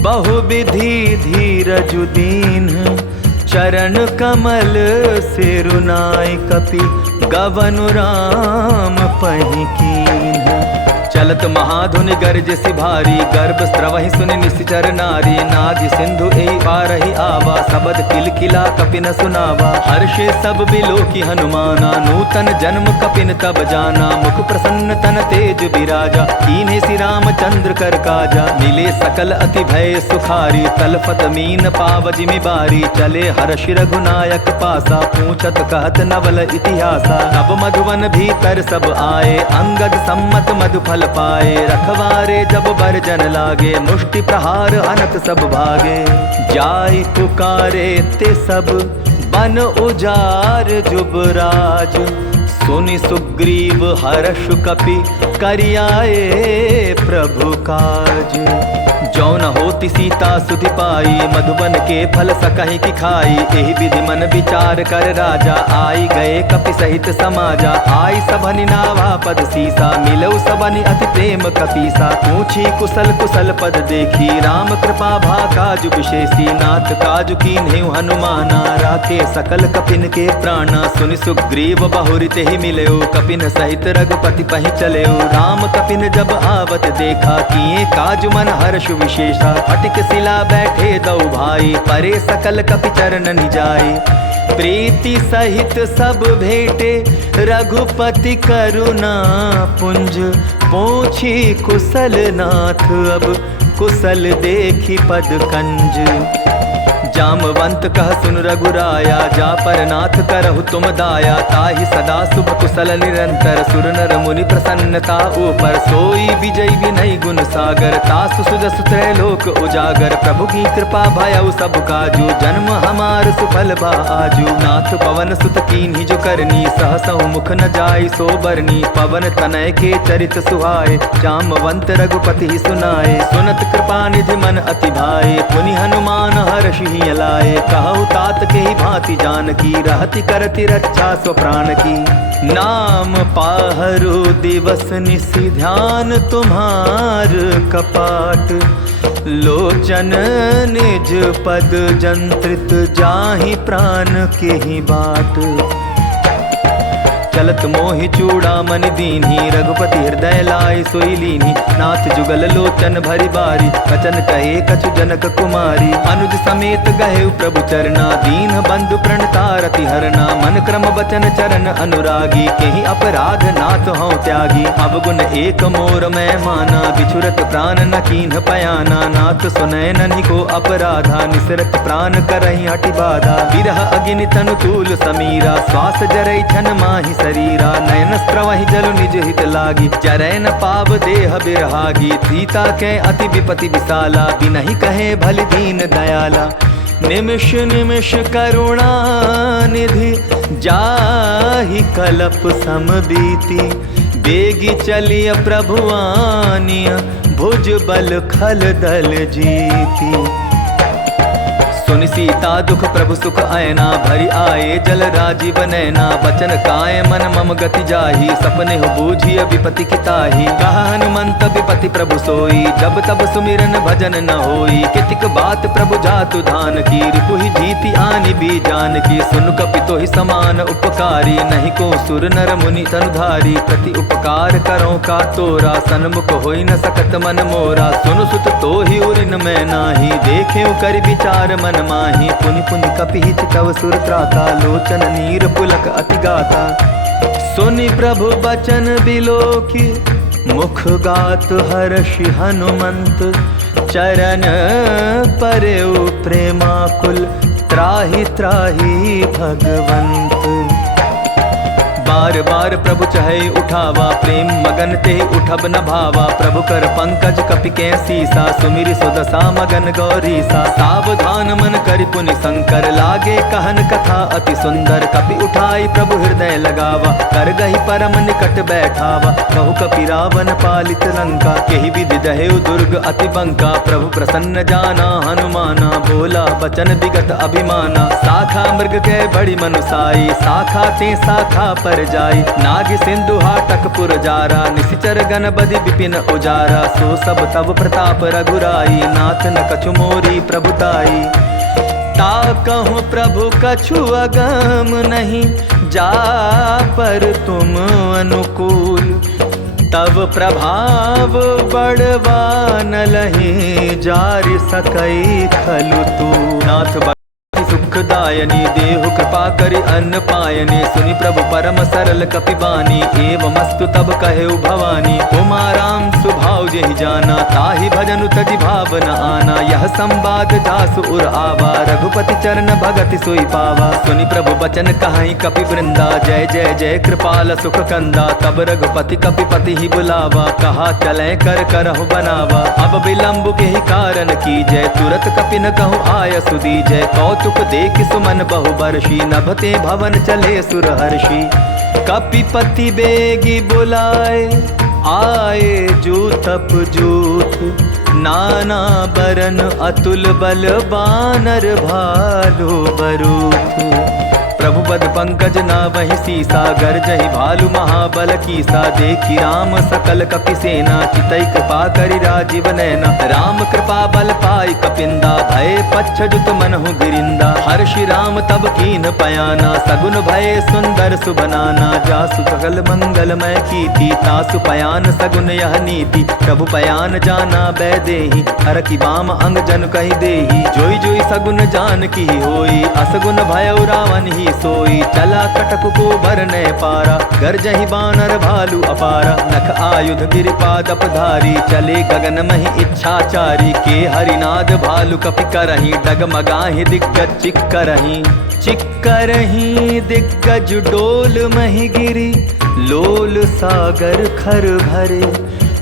बहु विधि धीरज दीन। चरण कमल सिरुनाई, कपि गवनु राम पहि कीन्ह। चलत महाधुनि गर्ज सि भारी, गर्भ स्रवहि सुनि निश्चर नारी। नादि सिंधु एहि पारहि आवा, सबद किलकिला कपिन सुनावा। हर्षे सब बिलोकी हनुमाना, नूतन जन्म कपिन तब जाना। मुख प्रसन्न तन तेज बिराजा, कीन्हे श्री रामचंद्र कर काजा। मिले सकल अति भय सुखारी, तलफत मीन पाव जिमि बारी। चले हर्षि रघुनायक पासा, पूछत कहत नवल इतिहासा। तब मधुवन भीतर सब आए, अंगद सम्मत मधु फल पाए। रखवारे जब बरजन लागे, मुष्टि प्रहार अनत सब भागे। जाय पुकारे ते सब, बन उजार जुबराज। सुनि सुग्रीव हर्ष कपि, करियाए प्रभु काज। जौन होति सीता सुधि पाई, मधुबन के फल सकहि की खाई। एहि विधि मन विचार कर राजा, आई गए कपि सहित समाजा। आई सबनि नावा पद सीसा, मिलऊ सबनि अति प्रेम कपीसा। पूछी कुशल कुशल पद देखी, राम कृपा भा काजु विशेषी। नाथ काजु कीन्हेउ हनुमाना, राखे सकल कपिन के प्राणा। सुनि सुग्रीव बहुरि तेहि मिलयो, कपिन सहित रघुपति पहि चलयो। राम कपिन जब आवत देखा, किए काजु मन हर्ष विशेषा। फटिक शिला बैठे दौ भाई, परे सकल कपि चरण निजाई। प्रीति सहित सब भेटे, रघुपति करुणा पुंज। पूछी कुशल नाथ, अब कुशल देखी पद कंज। जामवंत कह सुन रघुराया, जा पर नाथ करहु तुम दाया। ताहि सदा शुभ कुशल निरंतर, सुर नर मुनि प्रसन्नता ऊपर। सोई विजय विनय गुण सागर, तासु सुजसु त्रैलोक उजागर। प्रभु की कृपा भयउ सब काजू, जन्म हमार सुफल बा आजू। नाथ पवन सुत कीन्हि जो करनी, सहसहु मुख न जाय सो बरनी। पवन तनय के चरित सुहाए, जामवंत रघुपति सुनाए। सुनत कृपा निधि मन अति भाए, पुनि हनुमान हर्षि लाए। कहु तात के ही भांति जानकी, रहति करति रक्षा स्व प्राण की। नाम पाहरु दिवस निशि, ध्यान तुम्हार कपाट। लोचन निज पद जंत्रित, जाहि प्राण के ही बाट। चलत मोहि चूड़ामणि दीन्ही, रघुपति हृदय लाय सोई लीन्ही। नाथ जुगल लोचन भरि बारी, वचन कहे कछु जनक कुमारी। अनुज समेत गहे प्रभु चरना, दीन बंधु प्रणतारति हरना। मन क्रम बचन चरण अनुरागी, केहि अपराध नाथ हूँ त्यागी। अवगुण एक मोर मैं माना, बिछुरत प्राण न कीन्ह पयाना। नाथ सुनय ननि को अपराधा, निसरत प्राण करहि हटि बाधा। विरह अग्नि तनु तूल समीरा, श्वास जरै छन माहि शरीरा। नयन स्त्रवहि जल निज हित लागी, जरै न पाव देह बिरहागी। सीता के अति विपति विशाला, बिनहि कहे भलि दीन दयाला। निमिष निमिष करुणा निधि, जाहि कलप सम बीती। बेगी चलिय प्रभु आनिय, भुज बल खल दल जीती। सुनि सीता दुख प्रभु सुख आयना, भरि आए जल राजीव नैना। बचन काय मन मम गति जाही, सपने हो बूझिय विपति किताही। कहा हनुमंत विपति प्रभु सोई, जब तब सुमिरन भजन न होई। कितिक बात प्रभु जातु धान की, रिपुहि जीति आनि भी जान की। सुन कपितो ही समान उपकारी, नहीं को सुर नर मुनि तनुधारी। प्रति उपकार करो का तोरा, सन्मुख होई न सकत मन मोरा। सुनु सुत तो ही उरिन मैं नाही, देखे कर विचार मन माही। पुनि पुनि कपिहि चितव सुर त्राता, लोचन नीर पुलक अति गाता। सुनि प्रभु बचन बिलोकी, मुख गात हर्षि हनुमंत। चरण परेउ प्रेमाकुल, त्राहि त्राहि भगवंत। बार बार प्रभु चहे उठावा, प्रेम मगन ते उठब न भावा। प्रभु कर पंकज कपि के सीसा, सुमिर सुदशा मगन गौरीसा। सावधान मन करि पुनि शंकर, लागे कहन कथा अति सुंदर। कपि उठाई प्रभु हृदय लगावा, कर गही परम निकट बैठावा। कहु कपि रावण पालित लंका, केहि विधि दहेउ दुर्ग अति बंका। प्रभु प्रसन्न जाना हनुमाना, बोला बचन विगत अभिमाना। साखा मृग के बड़ी मनुसाई, साखा ते साखा पर जाई। नाग सिंधु हाटक पुर जारा, निशिचर गण बदि विपिन उजारा। सो सब तब प्रताप रघुराई, नाथ न कछु मोरी प्रभुताई। ता कहूँ प्रभु कछु अगम नहीं, जा पर तुम अनुकूल। तब प्रभाव बड़वा न लही, जार सकई खलु तू। नाथ सुखदायनी, देहु कृपा करि अन्न पायनी। सुनि प्रभु परम सरल कपिबानी, एवमस्तु तब कहेउ भवानी। तुम राम सुभाव जेहि जाना, ताहि भजनु तजि भाव न आना। यह संवाद जासु उर आवा, रघुपति चरण भगति सोई पावा। सुनि प्रभु बचन कहाई कपि वृंदा, जय जय जय कृपाल सुख कंदा। तब रघुपति कपिपति ही बुलावा, कहा चले कर करहु बनावा। अब विलंब के ही कारण की जय, तुरत कपि न कहु आय सुदी जय। कौतुक देख सुमन बहु बरषी, नभते भवन चले सुर हर्षि। कपिपति बेगी बुलाए, आए जूतप जूथ। नाना बरन अतुल बल, बानर भालु बरूथ। प्रभु बद पंकज नावहि सीसा, गर्जहि भालु महाबल कीसा। देखी राम सकल कपि सेना, चितई कृपा करि राजीव नैना। राम कृपा बल पाई कपिंदा, भय पच्छजुत मनहु गिरिंदा। हर्षि राम तब कीन पयाना, सगुन भय सुंदर सुबनाना। जासु सकल मंगलमय कीर्ति, तासु पयान सगुन यह नीति। प्रभु पयान जाना बैदेही, हर की बाम अंग जन कहि देही। जोई जोई सगुन जान की होई, असगुन भयउ रावण ही सोई। चला कटक को भरने पारा, गर्जहि बानर भालु अपारा। नख आयुध गिरिपादप धारी, चले गगन महि इच्छाचारी। के हरिनाद भालु कपि करहि, डगमगाहि दिग्गज चिक करहि। चिक करहि दिग्गज डोल महि गिरी, लोल सागर खर भरे।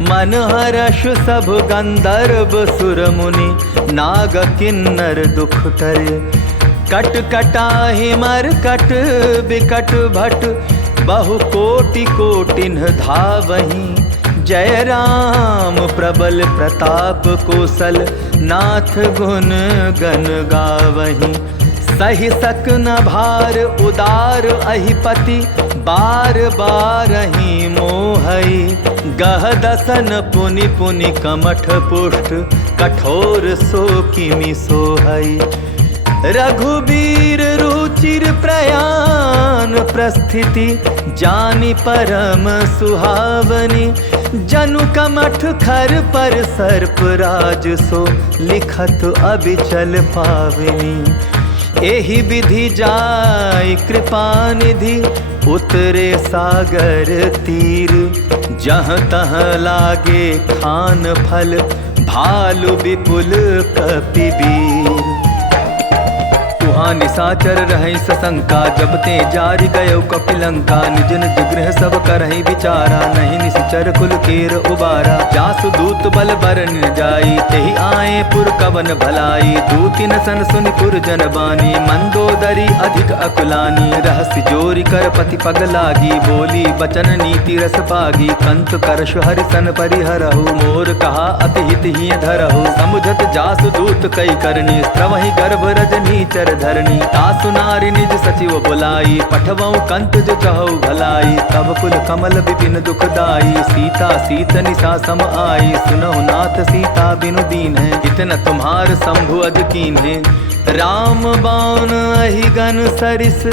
मन हर्ष सब गंधर्व सुर मुनि, नाग किन्नर दुख टरे। कट कटाहि मर कट बिकट भट, बहु कोटि कोटिन धावहि। जय राम प्रबल प्रताप कौशल, नाथ गुण गण गावहि। सहि सक न भार उदार अहिपति, बार बार ही मोहई। गह दसन पुनि पुनि कमठ पुष्ट, कठोर सो किमि सोहई। रघुबीर रुचि चिर प्रयाण प्रस्थिति जानी परम सुहावनी। जनु कमठ खर पर सर्प राज सो लिखत अबिचल पावनी। एहि विधि जाय कृपा निधि उतरे सागर तीर। जहाँ तहाँ लागे खान फल भालु विपुल कपिबीर। तुहाँ निशाचर रहै सशंका जब ते जारि गयो कपिलंका। निज निज गृह सब करहि विचारा नहीं निश्चर कुल केर उबारा। जासु दूत बल बरन जाई तेहि आए पुर कवन भलाई। दूतिन सन सुनि पुर जन बानी मंदोदरी अधिक अकुलानी। रहस्य जोरी कर पति पग लागी बोली बचन नीति रस पागी। कंत करश हरिसन परिहरहु मोर कहा अति हित ही धरहु। समुझत जासु दूत कई करनी स्त्रवहि गर्भ रजनी चर धरणी। तासु नारी निज सचिव बुलाई पठवऊ कंत जो चहु भलाई। तब कुल कमल विपिन दुखदाई सीता सीत निशा सम आई। सुनहु नाथ सीता बिनु दीन है इतना तुम्हार शंभु अज कीन है। राम बाण अहिगन सरिस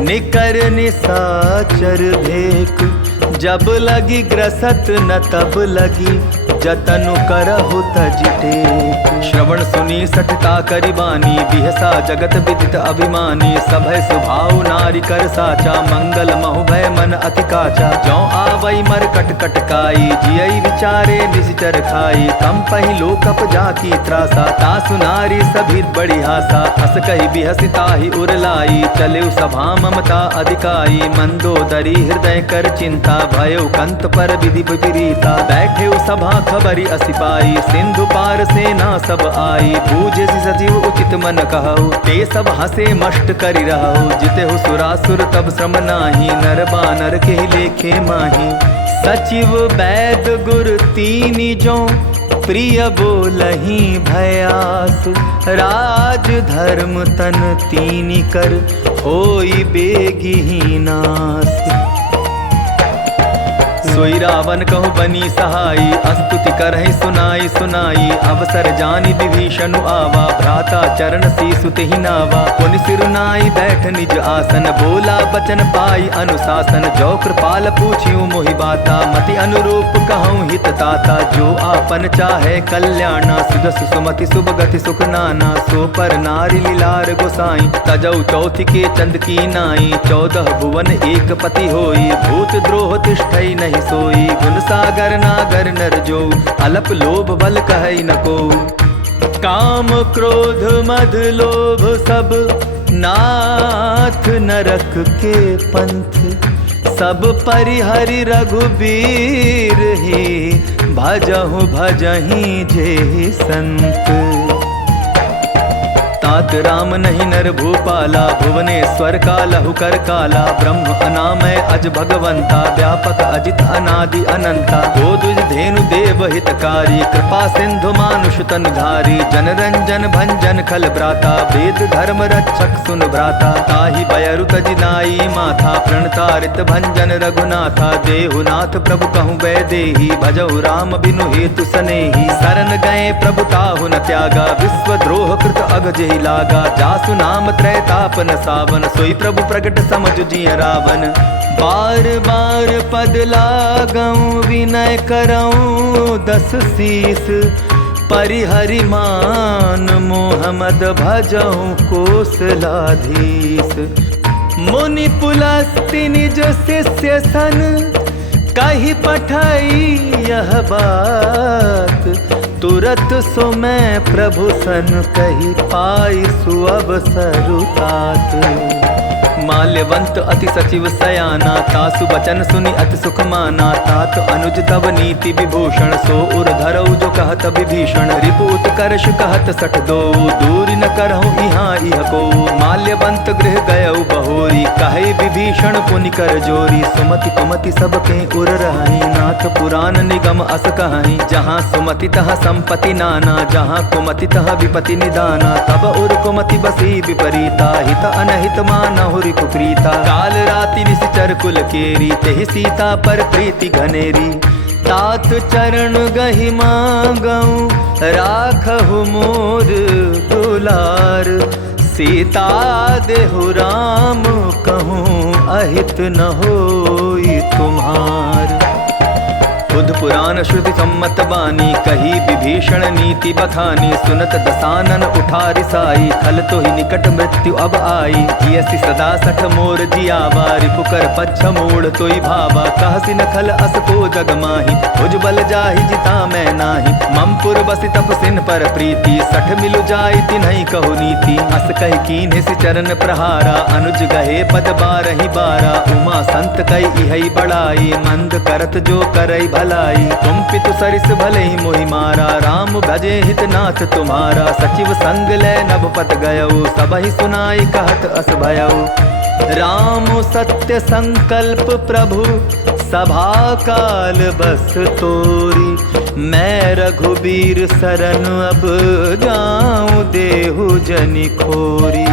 निकर निशाचर भेक। जब लगी ग्रसत न तब लगी जतनु करहु तज टेक। श्रवण सुनी सठता करि बानी बिहसा जगत विदित अभिमानी। सभय सुभाव नारी कर साचा मंगल महु भय मन अति काचा। जौ आवई मर कट कटकाई जियई विचारे निश्चर खाई। कम पहि लोकप जाकी त्रासा तासु नारी सभी बड़ी हासा। हस कहि बिहसी ताहि उरलाई चलेउ सभा ममता अधिकाई। मंदोदरी हृदय कर चिंता भयो कंत पर विधि विपरीता। बैठे सभा खबरी असिपाई सिंधु पार सेना सब आई। बूझे सजीव उचित मन कहु ते सब हसे मष्ट करि रहु। जितेहु सुरासुर तब श्रम नाही नर बानर के लेखे माही। सचिव वैद गुर तीनि जो प्रिय बोलहि भयास। राज धर्म तन तीनि कर होई बेगिहि नास। सोई रावण कहु बनी सहाई अस्तुति करहि सुनाई सुनाई। अवसर जानि विभीषण आवा भ्राता चरण सीसु तेहि नावा। पुनि सिरुनाई बैठ निज आसन बोला बचन पाई अनुशासन। जो कृपाल पूछियो मोहि बाता मति अनुरूप कहूँ हित ताता। जो आपन चाहे कल्याणा सुदस सुमति शुभ गति सुख नाना। सो पर नारी लीलार गोसाई तजौ चौथि के चंद की नाई। 14 भुवन एक पति होई भूत द्रोह तिष्ठई नहीं सोई। गुण सागर नागर नर जो अलप लोभ बल कहई न को। काम क्रोध मद लोभ सब नाथ नरक के पंथ। सब परिहरि रघुबीर ही भजहु भजहि जे संत। तात राम नहीं नर भूपाला भुवनेश्वर का लहु कर काला। ब्रह्म अनामय अज भगवंता व्यापक अजित अनादि अनंता। गोदुज धेनु देव हितकारी कृपा सिंधु मानुष तन धारी। जन रंजन भंजन खल भ्राता वेद धर्म रक्षक सुन भ्राता। ताहि बयरु तजिनाई माथा प्रणतारित भंजन रघुनाथा। देहुनाथ प्रभु कहूँ वैदेही भजहु राम बिनु हेतु सनेही। शरण गए प्रभु ताहु न त्यागा विश्व द्रोह कृत अग जेहि लागा। जासु नाम त्रैताप न सावन सोई प्रभु प्रगट समझ जिय रावण। बार बार पद लागऊं विनय करऊं 10 शीस। परिहरि मान मोहम्मद भजऊं कोसलाधीश। मुनि पुलस्ति निज शिष्य सन कही पठाई यह बात। तुरत सो मैं प्रभु सन कही पाई सुअवसरु तात। माल्यवंत अति सचिव सयाना तासु बचन सुनि अति सुख माना। तात अनुज तब नीति विभूषण सो उर धरऊ जो कहत विभीषण। रिपु उत्कर्ष कहत सठ दो दूरी न करहु इहाँ इह को। माल्यवंत गृह गयऊ बहोरी कहे विभीषण पुनि कर जोरी। सुमति कुमति सबके उर रहाई नाथ पुराण निगम अस कहाई। जहाँ सुमति तहाँ संपत्ति नाना जहाँ कुमति तहाँ विपति निदाना। तब उर कुमति बसी विपरीता हित अनहित मानहुरि कुप्रीता। काल राति निश्चर कुल केरी तेहि सीता पर प्रीति घनेरी। तात चरण गहि मांगऊं राखहु मोर दुलार। सीता देहु राम कहूँ अहित न होई तुम्हार। बुध पुराण श्रुति सम्मत बानी कही विभीषण नीति बखानी। सुनत दसानन उठा रिसाई खल तो ही निकट मृत्यु अब आई। जियसि सदा सठ मोर जियावा रिपुकर पच्छ मोड़ तोई भावा। कहसि न खल अस को जग माही भुज बल जाहि जिता मैं नाही। ममपुर बसि तपसिन पर प्रीति सठ मिलु जाई तिन्हि कहु नीति। अस कहि कीन्हि सि चरण प्रहारा अनुज गहे पद बारहि बारा। उमा संत कई इहै बड़ाई मंद करत जो करई भलाई। तुम पितु सरिस भले ही मोहि मारा राम भजे हितनाथ तुम्हारा। सचिव संग ले नभपत गयऊ सबहि सुनाई कहत अस भयऊ। राम सत्य संकल्प प्रभु सभा काल बस तोरी। मैं रघुबीर सरन अब जाऊं देहु जनि खोरी।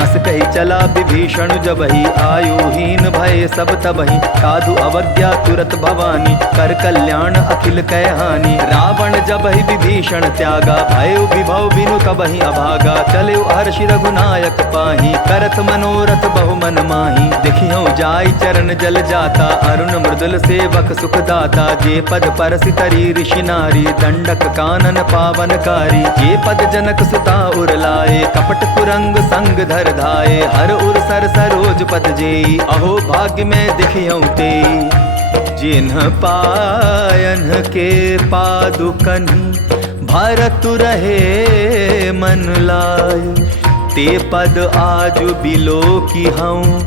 अस कही चला विभीषण जबहि आयुहीन भय सब तबहि। साधु अवज्ञा तुरत भवानी कर कल्याण अखिल कह हानि। रावण जबहि विभीषण त्यागा भयो विभव बिनु तबहि अभागा। चले हर्षि रघुनायक पाही करत मनोरथ बहु मन माही। देखियो जाई चरण जल जाता अरुण मृदुल सेवक सुखदाता। जे पद परसि तरी ऋषि नारी दंडक कानन पावनकारी। जे पद जनक सुता उर लाए कपट कुरंग संग धर धाये। हर उर सर सरोज पद जेई अहो भाग्य में दिखियौ ते। जिन्ह पायन के पादुकनि भरतु रहे मन लाय। ते पद आज बिलो की हूँ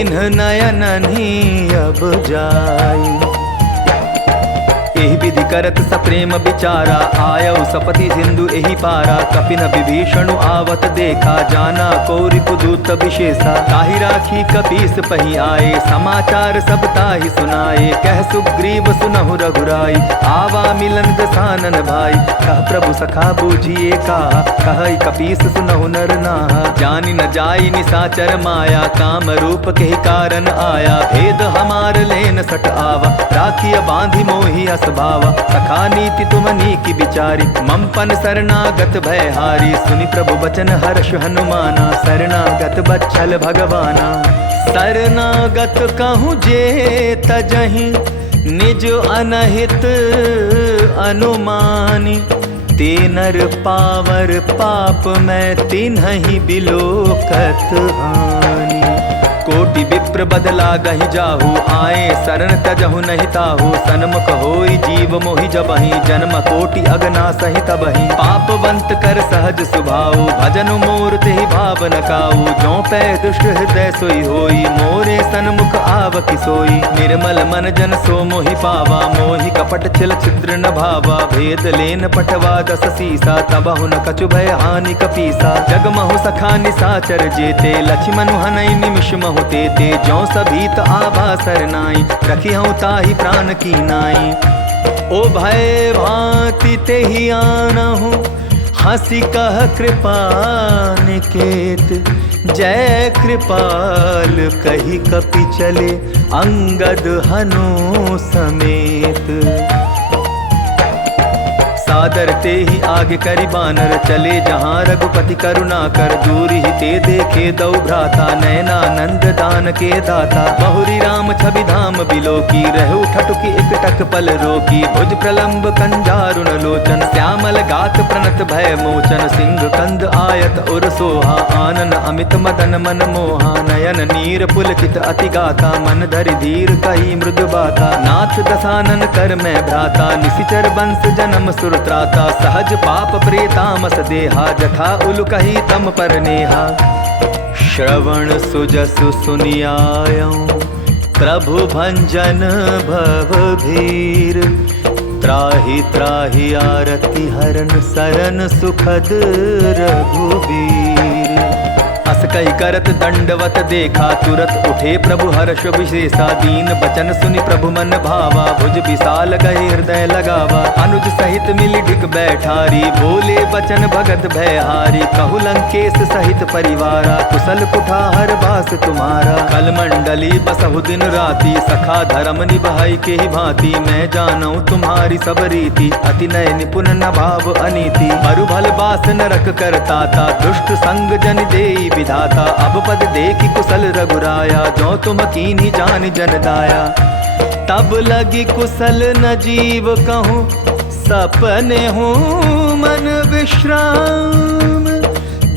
इन्ह नयननि अब जाय। एहि विधि करत सप्रेम विचारा आयऊ सपति सिंधु एहि पारा। कपिन विभीषण आवत देखा जाना कौरि पुदूत विशेषा। ताहि राखी कपीस पही आए समाचार सब ताहि सुनाए। कह सुग्रीव सुनहु रघुराई आवा मिलन दसानन भाई। कह प्रभु सखा बूझिए का कहई कपीस सुनहु नर नाहा। जानि न जाई निसाचर माया काम रूप के कारण आया। भेद हमार लेन सट आवा राखिय बांधि मोहि अस भावा। सखा नीति तुम नीकी बिचारी ममपन शरणागत भयहारी। सुनि प्रभु बचन हर्ष हनुमाना शरणागत बच्छल भगवाना। शरणागत कहूँ जे तजहि निज अनहित अनुमानी। ते नर पावर पाप मैं तिन्हि बिलोकत हानि। कोटि विप्र बदला गहि जाहु आए शरण तजहु नहीं ताहु। सन्मुख होई जीव मोहि जबहि जन्म कोटि अगना सहि तबहि। पापवंत कर सहज सुभाऊ भजन मोर तेहि भाव न काऊ। जो पै दुष्ट हृदय सोई होई मोरे सन्मुख आव किसोई। निर्मल मन जन सो मोहि पावा मोहि कपट छिल छिद्र न भावा। भेद लेन पटवा दस सीसा तबहु न कछु भय हानि कपीसा। जगमहु सखा निसाचर जेते लक्ष्मण हनई निमिष महु ते जो सभीत आभा सरनाई। रखी हूँ ताहि प्राण की नाई। ओ भय भांति ते ही आनहु हंसी कह कृपा निकेत। जय कृपाल कही कपि चले अंगद हनु समेत। सादर ते ही आगे करि बानर चले जहाँ रघुपति करुणा कर। दूर ही ते देखे दौ भ्राता नयनानंद दान के दाता। बहुरी राम छवि धाम बिलो की रहु ठटुकी एक टक पल रोकी। भुज प्रलंब कंजारुण लोचन श्यामल गात प्रणत भय मोचन। सिंह कंद आयत उर सोहा आनन अमित मदन मन मोहा। नयन नीर पुलकित अति गाता मन धरि धीर कही मृदु बाता। नाथ दसानन कर मैं भ्राता निशिचर वंश जन्म सुर त्राता। सहज पाप प्रेतामस देहा जथा उल कही तम पर नेहा। श्रवण सुजसु सुनियायऊं प्रभु भंजन भव भीर। त्राहि त्राहि आरति हरन सरन सुखद रघुबीर। अस कही करत दंडवत देखा, तुरत उठे प्रभु हर्ष विशेषा। दीन बचन सुनि प्रभु मन भावा, भुज विशाल गए हृदय लगावा। अनुज सहित मिली ढिक बैठारी, बोले बचन भगत भयहारी। कहु लंकेश सहित परिवारा, कुशल कुठार बास तुम्हारा। कल मंडली बसहु दिन राति, सखा धर्म निभाई के ही भांति। मैं जानू तुम्हारी सब रीति, अति नय निपुण न भाव अनीति। मरु भल बास नरक करता था, दुष्ट संग जन देई विधाता। अब पद देखि कुशल रघुराया, जो तुम कीन्ही जान जन दाया। तब लगी कुशल न जीव कहूँ, सपने हूँ मन विश्राम।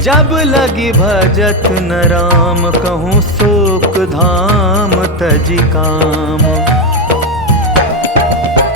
जब लगी भजत न राम, कहूँ शोक धाम तजी काम।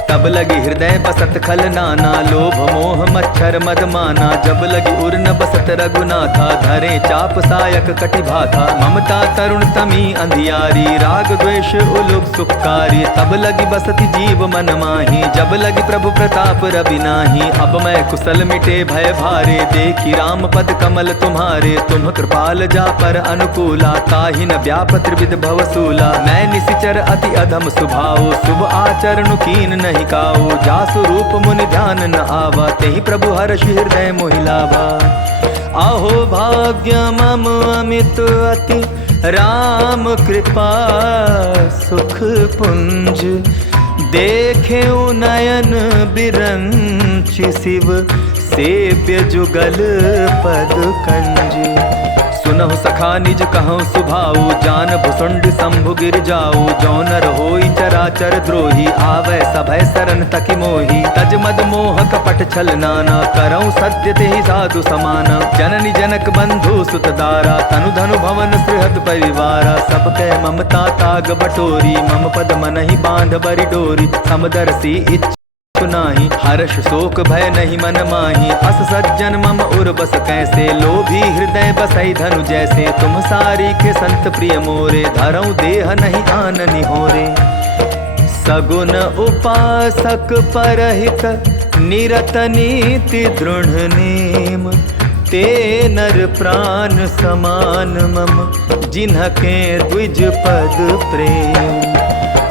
तब लगी हृदय बसत खल नाना, लोभ मोह मच्छर मद माना। जब लगी उर न बसत रघुनाथा, धरे चाप सायक कटि भाथा। ममता तरुण तमी अंधियारी, राग द्वेष उलुक सुखकारी। तब लगी बसति जीव मन माही, जब लगी प्रभु प्रताप रवि नाही। अब मैं कुशल मिटे भय भारे, देखी राम पद कमल तुम्हारे। तुम कृपाल जा पर अनुकूला, ताहि न व्याप त्रिविध भवसूला। मैं निशिचर अति अधम स्वभाव, शुभ आचरण कीन नहीं काऊ। जासु रूप मुनि ध्यान न आवा, तेहि प्रभु हर्ष हृदय मोहिलावा। आहो भाग्य मम अमित अति, राम कृपा सुख पुंज। देखे नयन बिरंचि, शिव सेव्य जुगल पद कंज। सुनहु सखा निज कहूँ सुभाऊ, जान भुसुंड शंभु गिर जाऊ। जो नर होई चराचर द्रोही, आवे सभय सरन तकि मोही। तज मद मोह कपट छल नाना, करऊँ सत्य तेहि साधु समाना। जननी जनक बंधु सुत दारा, तनु धनु भवन सुहृद परिवारा। सब कह ममता ताग बटोरी, मम पद मनहि बांध बरि डोरी। समदर्शी इच्छ नाही, हर्ष शोक भय नहीं मन माही। अस सज्जन मम उर बस कैसे, लोभी हृदय बसई धनु जैसे। तुम सारी के संत प्रिय मोरे, धरऊं देह नहीं आननि होरे। सगुन उपासक परहित, निरत नीति दृढ़ नेम। ते नर प्राण समान मम, जिन्हके द्विज पद प्रेम।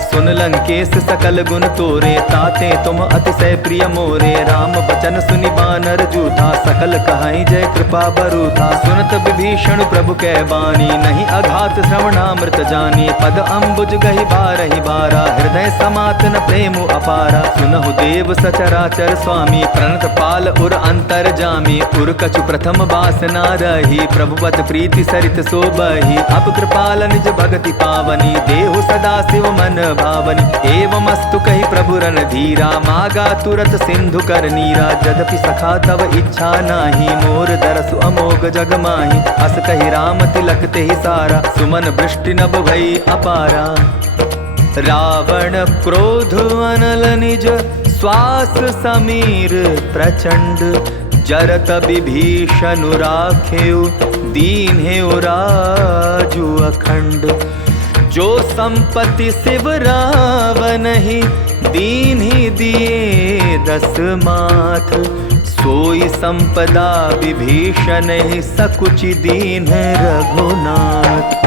सुन लंकेश सकल गुण तोरे, ताते तुम अतिशय प्रिय मोरे। राम बचन सुनि बानर जूथा, सकल कहाई जय कृपा बरूथा। सुनत विभीषण प्रभु कै बानी, नहीं अघात श्रवणामृत जानी। पद अम्बुज गहि बारहि बारा, हृदय समात न प्रेम अपारा। सुनहु देव सचराचर स्वामी, प्रणत पाल उर अंतर जामी। उर कछु प्रथम बासना रही, प्रभुवत प्रीति सरित सोबही। अब कृपाल निज भगति पावनी, देहु सदा शिव मन भावनी। एवमस्तु कहि प्रभु रन धीरा, मागा तुरत सिंधु कर नीरा। यद्यपि सखा तव इच्छा नाही, मोर दरसु अमोघ जग माही। अस कहि राम तिलक तेहि सारा, सुमन वृष्टि नभ भई अपारा। रावण क्रोध अनल निज, श्वास समीर प्रचंड। जरत विभीषण राखेउ, दीन्हेउ राजु अखंड। जो संपत्ति शिव रावण ही, दीन्हि दिए दस माथ। सोई संपदा विभीषण ही, सकुचि दीन रघुनाथ।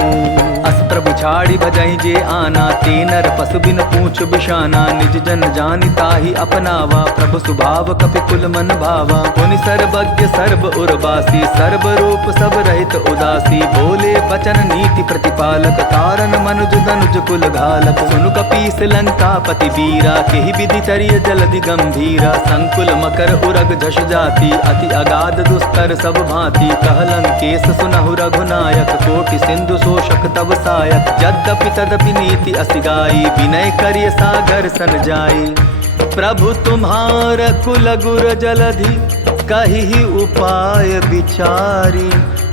अस प्रभु छाड़ी भजहि जे आना, ते नर पशु बिन पूछ बिशाना। निज जन जानि ताहि अपनावा, प्रभु स्वभाव कपि कुल मन भावा। पुनि सर्वज्ञ सर्व उर्वासी, सर्व रूप सब रहित उदासी। बोले बचन नीति प्रतिपालक, तारन मनुज दनुज कुल घालक। सुनु कपीस लंकापति वीरा, केहि विधि चरिय जलधि गंभीरा। संकुल मकर उरग झष जाति, अति अगाध दुस्तर सब भांति। कह लंकेश सुनहु रघुनायक, कोटि सिंधु शोषक तब सायक। यद्यपि तदपि नीति असिगाई, विनय करिय सागर सन जाई। प्रभु तुम्हार कुल गुर जलधि, कहि उपाय विचारी।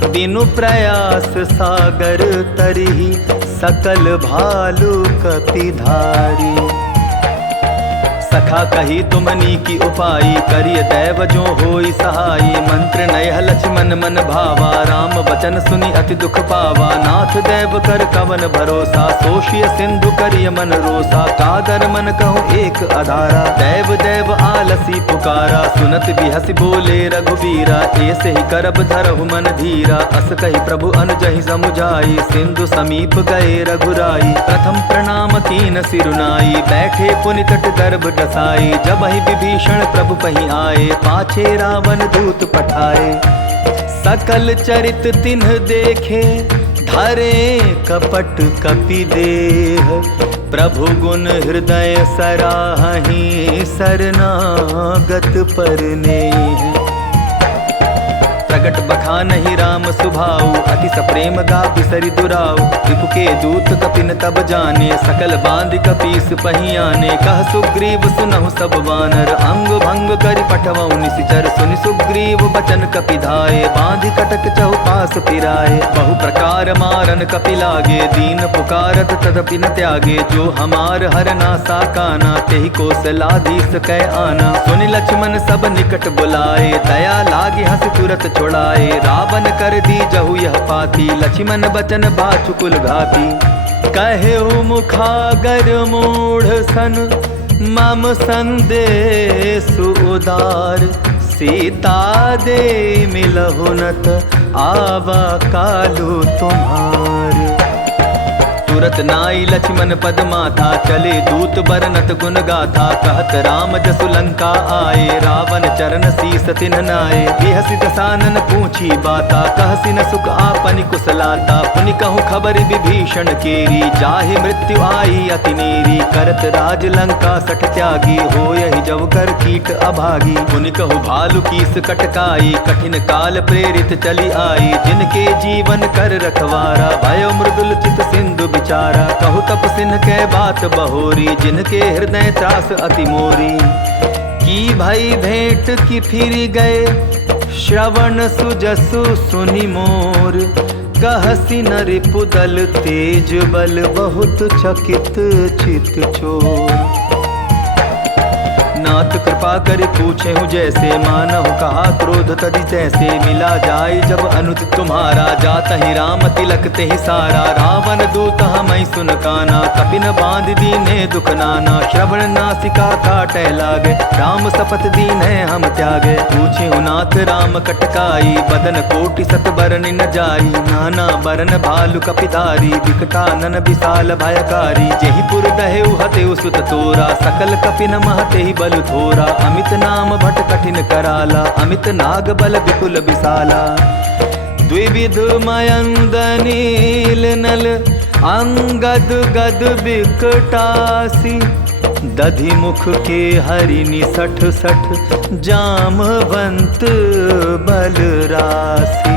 बिनु प्रयास सागर तरिहि, सकल भालु कपिधारी। सखा कही तुमनी की उपाई, करिय दैव जो होई सहाई। मंत्र नयह लक्ष्मण मन भावा, राम बचन सुनि अति दुख पावा। नाथ दैव कर कवन भरोसा, सोशिय सिंधु करिय मन रोसा। कादर मन कहूँ एक आधारा, दैव दैव आलसी पुकारा। सुनत बिहस बोले रघुबीरा, ऐसे ही करब धरहु मन धीरा। अस कही प्रभु अनुजहि समुझाई, सिंधु समीप गए रघुराई। प्रथम प्रणाम कीन सिरुनाई, बैठे पुनि तट गर्भ डसाई। जब ही विभीषण प्रभु पही आए, पाछे रावण दूत पठाए। सकल चरित तिन्ह देखे, धरे कपट कपि देह। प्रभु गुण हृदय सराहि, शरणागत परनेह। प्रगट बखानहि राम सुभाऊ, अति सप्रेम गा बिसरि दुराऊ। रिपु के दूत कपिन तब जाने, सकल बांध कपीस पहियाने। कह सुग्रीव सुनहु सब वानर, अंग भंग करि पठवऊ निशिचर। सुनि सुग्रीव बचन कपि धाये, बांधि कटक चहुपास फिराए। बहु प्रकार मारन कपि लागे, दीन पुकारत तदपि न त्यागे। जो हमार हरना साकाना, तेहि कौशलाधीश कै आना। सुनि लक्ष्मण सब निकट बुलाए, दया लागी हंस तुरत छोड़ाए। रावण कर दी जहु यह पाती, लक्ष्मण बचन बाचुकुल घाती। कहेउ मुखागर मूढ़ सन, मम संदेश उदार। सीता दे मिलहु नत, आवा कालु तुम्हार। तुरत नाई लक्ष्मण पद माथा, चले दूत बरनत गुण गाथा। कहत राम जसु लंका आए, रावण चरण शीस तिन्ह नाए। बिहसि दसानन पूछी बाता, कहसि न सुख आपनि कुशलाता। पुनि कहूँ खबर विभीषण केरी, जाहि मृत्यु आई अति नेरी। करत राज लंका सठ त्यागी, होयहि जब कर कीट अभागी। पुनि कहूँ भालु कीस कटकाई, कठिन काल प्रेरित चली आई। जिनके जीवन कर रखवारा, भयो मृदुल चित सिंधु बिचारा। कहु तप सिन्ह के बात बहोरी, जिनके हृदय त्रास अति मोरी। की भई भेंट की फिर गए, श्रवण सुजसु सुनि मोर। कहसि न रिपुदल तेज बल, बहुत चकित चित चोर। नाथ कृपा कर पूछे हूँ जैसे, मानहु कहा क्रोध तदि तैसे। मिला जाय जब अनुज तुम्हारा, जात ही राम तिलक ते ही सारा। रावण दूत हमई सुन काना, कपिन बांध दीने दुख नाना। श्रवण नासिका काटे लागे, राम शपथ दीने हम त्यागे। पूछे हूँ नाथ राम कटकाई, बदन कोटि सत बरन न जाई। नाना बरन भालु कपिधारी, विकटानन विशाल भयकारी। जेहि पुर दहेउ हतेउ सुत तोरा, सकल कपिन महते ही बल थोरा। अमित नाम भट कठिन कराला, अमित नाग बल विपुल विशाला। द्विविध मयंद नील नल, अंगद गद बिकटासी। दधि मुख के हरिनि सठ सठ, जामवंत बल राशि।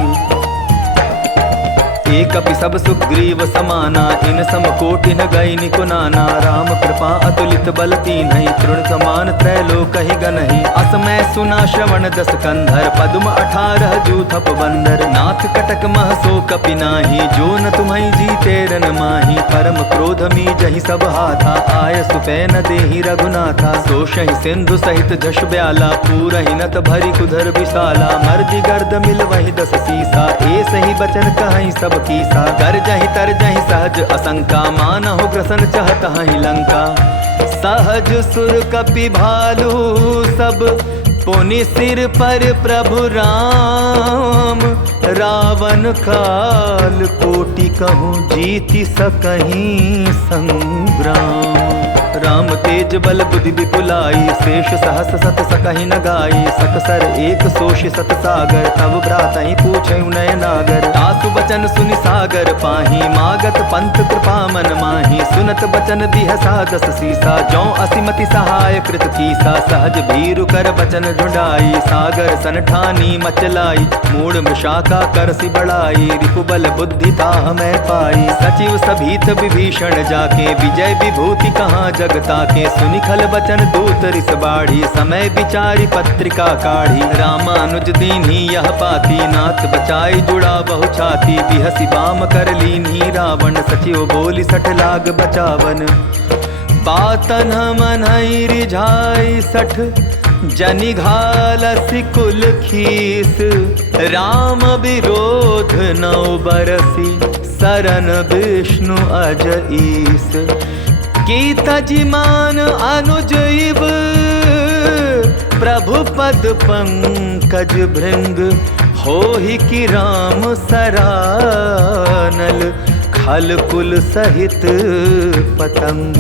एक कपि सब सुग्रीव समाना, इन सम कोटि न गई निकुनाना। राम कृपा अतुलित बल तीन्हि, तृण समान त्रैलोक ही गनहि। असमय सुना श्रवण दस कंधर, पद्म 18 जूथप बंदर। नाथ कटक मह सो कपि नाही, जो न तुम्हि जीते रन माही। परम क्रोध मी जहि सब हाथा, आय सुपै न देहि रघुनाथा। सोषहि सिंधु सहित झष ब्याला, पूरहि नत भरि कुधर विशाला। मर्दि गर्द मिल वहि 10 सीसा, ऐसे ही बचन कहहि सब कीसा। कर जहि तर जहि सहज असंका, मानहु ग्रसन चहत हहि लंका। सहज सुर कपि भालू सब, पुनि सिर पर प्रभु राम। रावण काल कोटि कहूँ, जीति सकहीं संग्राम। राम तेज बल बुद्धि विपुलाई, शेष सहस सत सकहि न गाई। सकसर एक सोष सत सागर, तब भ्रातहि पूछे नय नागर। तासु बचन सुनि सागर पाही, मागत पंथ कृपा मन माही। सुनत बचन बिहसा 10 सीसा, जौ असिमति सहाय कृत कीसा। सहज भीरु कर बचन ढूंढाई, सागर सन ठानी मचलाई। मूढ़ मृषाका करसि बढ़ाई, रिपुबल बुद्धि ताह मैं पाई। सचिव सभीत विभीषण जाके, विजय विभूति कहाँ जगता के। सुनि खल बचन दूत रिस बाढ़ी, समय विचारी पत्रिका काढ़ी। रामानुज दीन्ही यह पाती, नाथ बचाई जुड़ा बहु छाती। बिहसि बाम कर लीन्ही रावण, सचिव बोली 60 लाग बचावन। बातन मनई रिझाई सठ जनि घालसी कुल खीस। राम विरोध नौ बरसी सरन विष्णु अज ईस। की तजिमान अनुज इव प्रभु पद पंकज भृंग। होहि कि राम सरानल खल कुल सहित पतंग।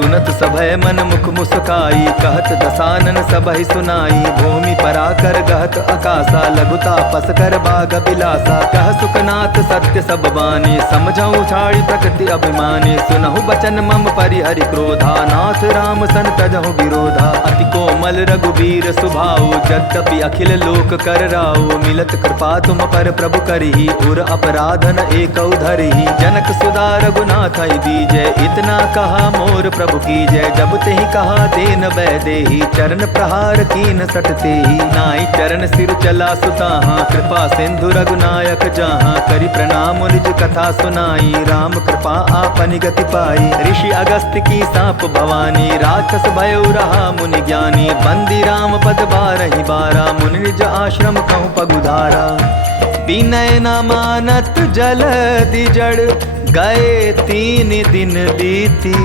सुनत सभय मन मुख मुस्काई कहत दसानन सबहि सुनाई। भूमि पराकर गहत अकासा लघुता पस कर बाग बिलासा। कह सुखनाथ सत्य सब बानी समझऊ छाड़ी प्रकृति अभिमानी। सुनहु बचन मम परिहरि क्रोधा नाथ राम सन तजहु विरोधा। अति कोमल रघुबीर सुभाऊ यद्यपि अखिल लोक कर राऊ। मिलत कृपा तुम पर प्रभु करही उर अपराधन एक धरही। जनक सुधा रघुनाथ दीजय इतना कहा मोर प्रभु की जय। जब ते ही कहा देन वैदेही चरण प्रहार कीन सटते ही। नाई चरण सिर चला सुताहा कृपा सिंधु रघुनायक जहाँ। करि प्रणाम निज कथा सुनाई राम कृपा आपनि गति पाई। ऋषि अगस्त की साप भवानी राक्षस भयो रहा मुनि ज्ञानी। बंदी राम पद बारहि बारा मुनि निज आश्रम कहूँ पगुधारा। विनय न मानत जलधि जड़ गए 3 दिन बीती।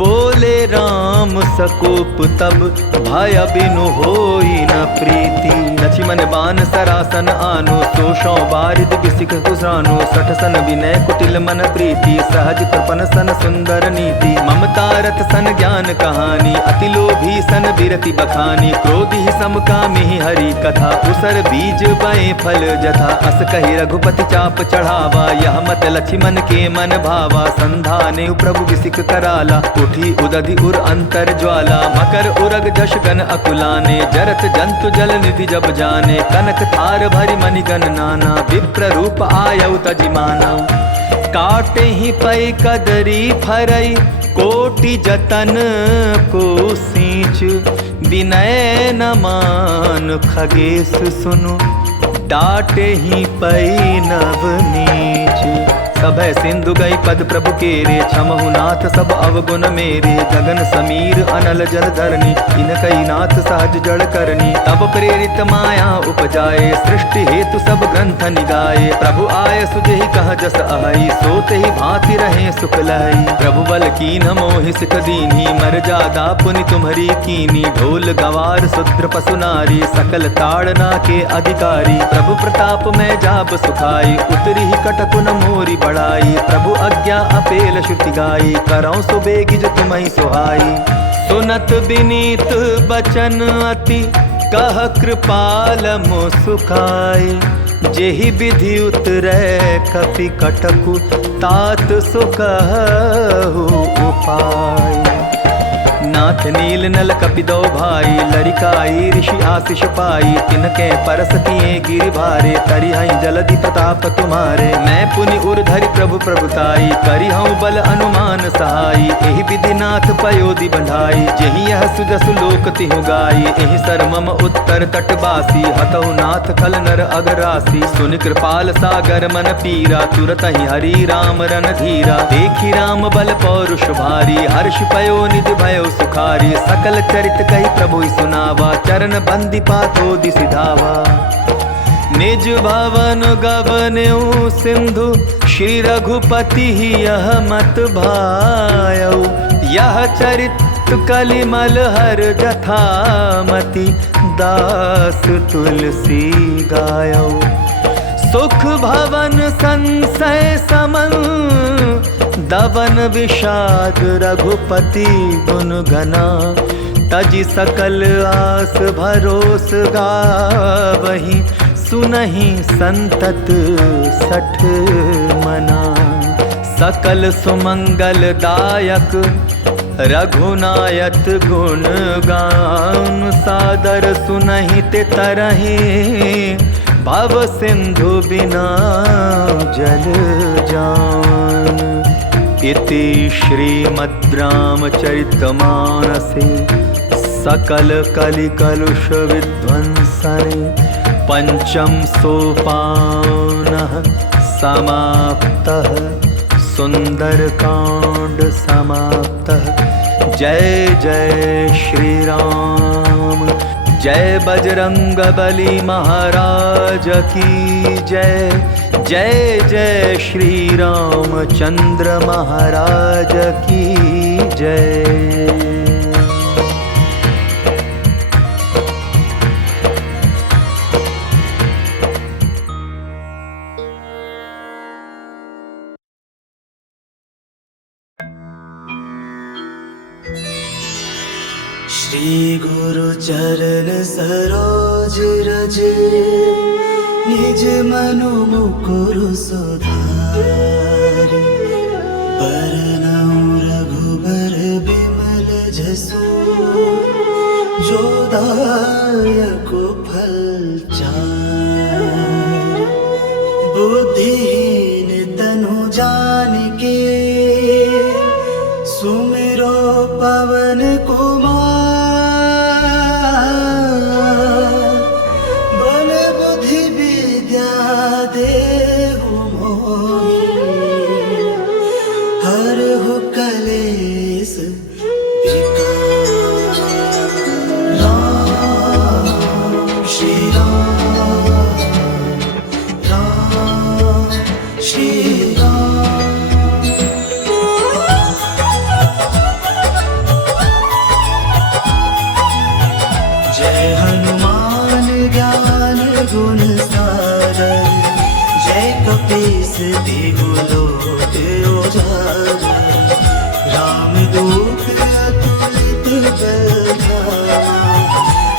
बोले राम सकोप तब भय बिनु होई न प्रीति। लक्ष्मण बान सरासन आनो सोशौ बारिद बिसिक कुसानो। सठ सन विनय कुटिल मन प्रीति सहज कृपन सन सुंदर नीति। ममता रथ सन ज्ञान कहानी अति लोभी सन बिरति बखानी। क्रोधि समकामी हरि कथा उसर बीज बए फल जथा। अस कहि रघुपति चाप चढ़ावा यह मत लक्ष्मण के मन भावा। संधाने प्रभु बिसिक कराला उठी उदधि उर अंतर ज्वाला। मकर उरग जश गन अकुलाने जरत जंतु जल निधि जब जाने। कनक थार भरि मणिगण नाना विप्र रूप आयउ तजिमाना। काटे ही पै कदरी फरई कोटि जतन को सींच। विनय न मान खगेश सुनु डाटे ही पै नव नीच। सभय सिंधु गई पद प्रभु केरे छमहु नाथ सब अवगुण मेरे। गगन समीर अनल जल धरनी इनकई नाथ सहज जड़ करनी। तब प्रेरित माया उपजाए सृष्टि हेतु सब ग्रंथ निगाए। प्रभु आय सुजहि कह जस आई सोते ही भांति रहे सुख लहई। प्रभु बल कीन मोहि सिख दीनी मर जादा पुनि तुम्हरी कीनी। ढोल गवार शूद्र पशु नारी सकल ताड़ना के अधिकारी। प्रभु प्रताप में जाब सुखाई उतरी ही कटकुन मोरी बढ़ाई। प्रभु आज्ञा अपेल श्रुति गाई करौं सुबेगी जो तुम्हि सुहाई। सुनत विनीत बचन अति कह कृपाल मो सुखाई। जेहि विधि उतरै कपि कटकु तात सो कहु उपाय। नाथ नील नल कपि दो भाई लरिकाई ऋषि आशीष पाई। तिनके परस किए गिरि भारे तरिहै जलधि प्रताप तुम्हारे। मैं पुनि उर धरि प्रभु प्रभुताई करिहऊँ बल अनुमान सहाई। एहि विधि नाथ पयोधि बंधाई जेहि यह सुजसु लोक तिहु गाई। एहि सर मम उत्तर तटवासी हतहु नाथ खल नर अगरासी। सुनि कृपाल सागर मन पीरा तुरत ही हरि राम रन धीरा। देखी राम बल पौरुष भारी हर्ष पयो निधि भयो सुखारी। सकल चरित कही प्रभु सुनावा चरण बंदी पातो दिसि धावा। निज भवन गवन्यु सिंधु श्री रघुपति यह मत भायऊ। यह चरित कलिमल हर जथामति दास तुलसी गायऊ। सुख भवन संशय समन दवन विषाद रघुपति गुण गना। तजि सकल आस भरोस गावहि सुनहि संतत सठ मना। सकल सुमंगल दायक रघुनायक गुण गान। सादर सुनहि ते तरहि भव सिंधु बिना जल जान। इति श्रीमद् रामचरितमानसे सकल कलि कलुष विध्वंसने पंचम सोपानः समाप्तः। सुंदर कांड समाप्तः। जय जय श्री राम। जय बजरंग बली महाराज की जय। जय जय श्री रामचंद्र महाराज की जय। श्री गुरु चरण सरोज रज, निज मनु मुकुर सुधारि। बरनउँ रघुबर बिमल जसु, जो दायक फल चारि। बुद्धिहीन तनु जानिके, सुमिरो पवन कुमार। देहु मोहि, हरहु कलेस विकार। राम श्री राम, राम श्री राम। जय हनुमान ज्ञान गुण सागर, जय कपीस तिहु लोक उजागर। रामदूत अतुलित बल धामा,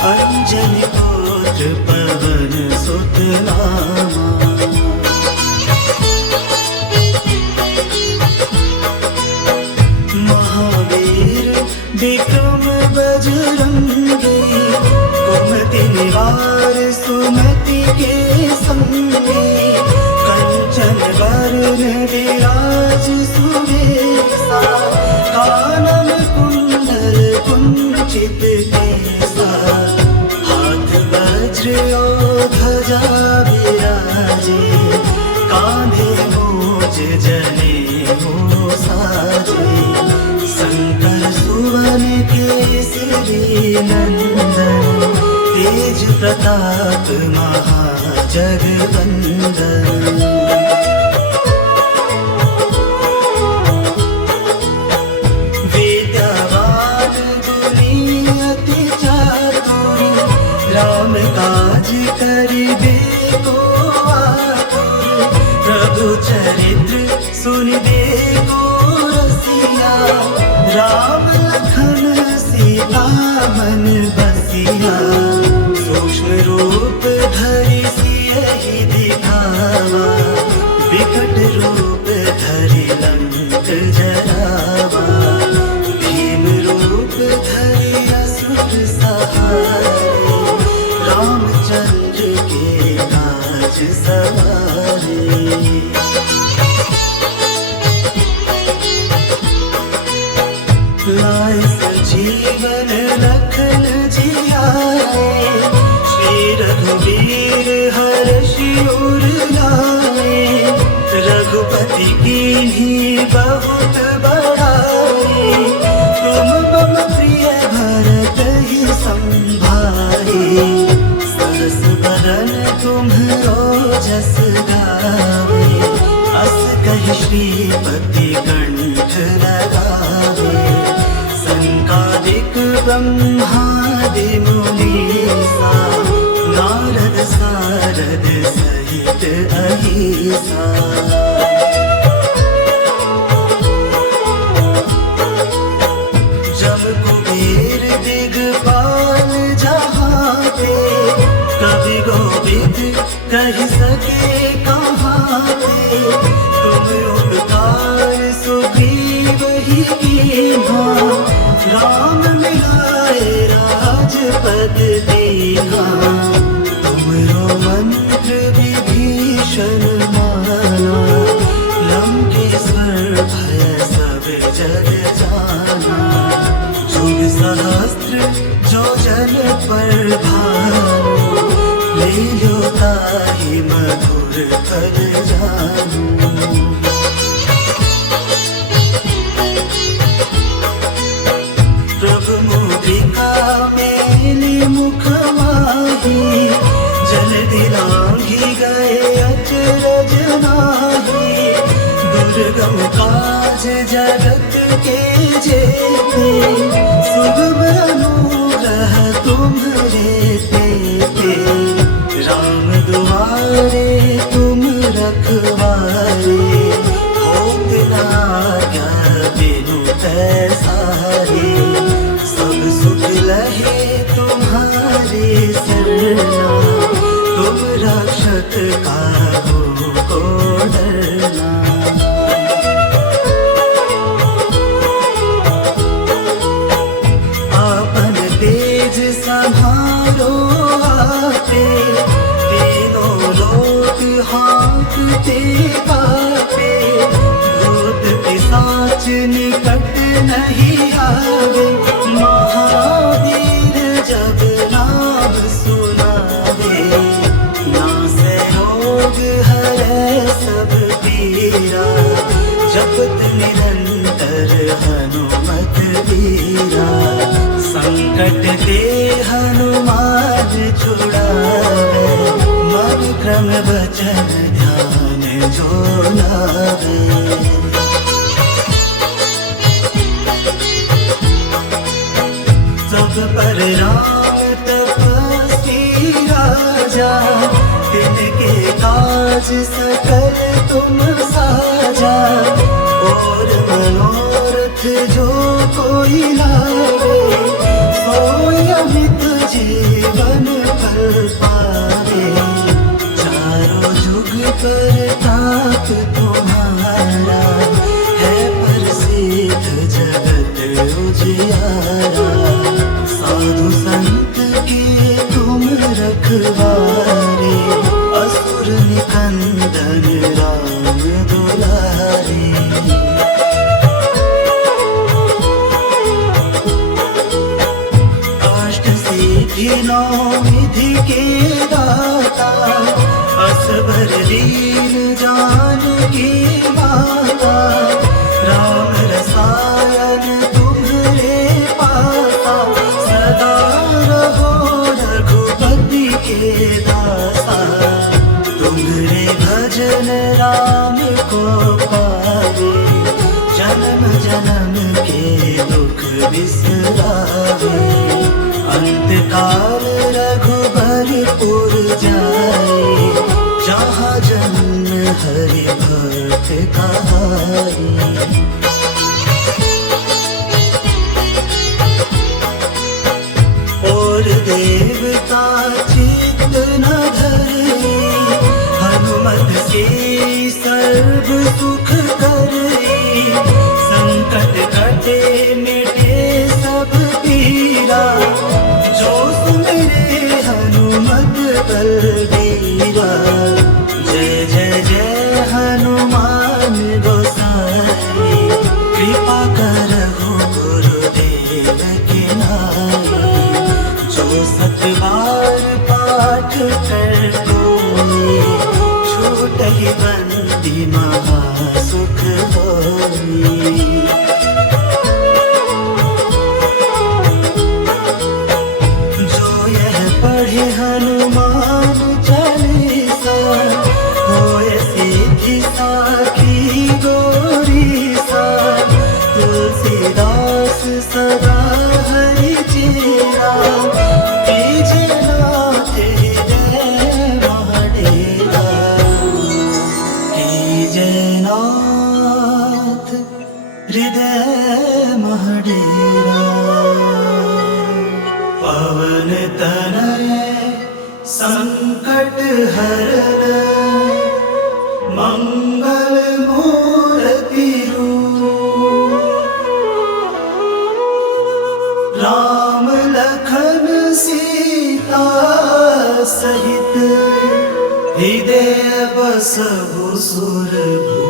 अंजनी पुत्र पवन सुत नामा। महावीर विक्रम बजरंगी, कुमति निवार सुमति के संगी। कंचन वरण विराज सुवेशा, कानन कुंडल कुंचित केसा। हाथ वज्र और ध्वजा विराजे, कांधे मूज जनेऊ साजे। शंकर सुवन केसरी नंदन, तेज प्रताप महाजगवंदन। विद्यावान गुणी अति चातुर, राम काज करिबे को आतुर। प्रभु चरित्र सुनिबे को रसिया, राम लखन सीता मन बसिया। सूक्ष्म रूप धरि सियहि दिखावा, विकट रूप धरि लंक जरावा। भीम रूप धरि असुर सहारे, रामचंद्र के काज सवारे। लाए संजीवन लखन जियाए, श्री रघुवीर हर्षि उर लाए। रघुपति कीन्ही बहुत बड़ाई, तुम मम प्रिय भरत ही संभाई। सरस बदन तुम्हरो जस गावे, अस कहि श्रीपति कंठ लगावे। संकादिक ब्रह्मादि मुनीसा, नारद सारद सहित अहिसा। जम कुबेर दिगपाल जहाते, कवि गोविंद कहि सके कहाते। तुम उपकार सुग्रीव ही कीन्हा, राम मिलाए राजपद दीन्हा। तुमरो मंत्र विभीषण माना, लंकेश्वर भय सब जग जाना। जुग सहस्त्र जो जन पर भानु, ले लो ताहि मधुर फल जानू। ही गए अचरज नाही, दुर्गम काज जगत के जेते, सुगम अनुग्रह तुम्हरे तेते। राम दुआरे तुम रखवारे, होत ना क्या बिनु पैसारे, सब सुख लहे तुम्हारे सरना, तुम रक्षक काहू को डरना। आपन तेज संहारो आपे, तीनों लोक हाँकते कापे, भूत पिशाच निकट नहीं आवे, महावीर जब नाम सुनावे, नासे रोग हरै सब पीरा, जपत निरंतर हनुमत वीरा। संकट ते हनुमान छुड़ावे, मन क्रम वचन ध्यान जो लावे। सब पर राम तपस्वी राजा, तिनके काज सकल तुम साजा, और मनोरथ जो कोई लावे, सोई अमित जीवन फल पावे। चारों जुग पर ताप तुम्हारा, है प्रसिद्ध जगत उजियारा। साधु संत के तुम रखवारे, असुर निकंदन राम दुलारे। अष्ट सिद्धि नौ विधि के दाता, असबर लीन जानकी माता। राम रसायन तुम्हरे पासा, सदा रहो रघुपति के दासा। तुम्हरे भजन राम को पावे, जन्म जन्म के दुख बिसरावे। अंत काल रघुबरपुर जाए, जहाँ जन्म हरि भक्त कहाए। और देवता चित्त न धरे, हनुमत से सर्व सुख करे। संकट कटे मिटे सब पीरा, जो सुमिरे हनुमत बलबीरा। जय जय जय हनुमान गोसाई, कृपा करहु गुरुदेव की नाई। जो सत बार पाठ कर कोई, छूटहि बंदी महा सुख होई। पढ़े हनुमान चालीसा, होए सिद्धि साखी गौरीसा। तुलसीदास सदा हरि चेरा, तीजे नाथ हृदय महडेरा। तीजे नाथ हृदय महडेरा। पवन तनय संकट हरन, मंगल मूर्ति रूप। राम लखन सीता सहित, हृदय बसहु सुरभूप।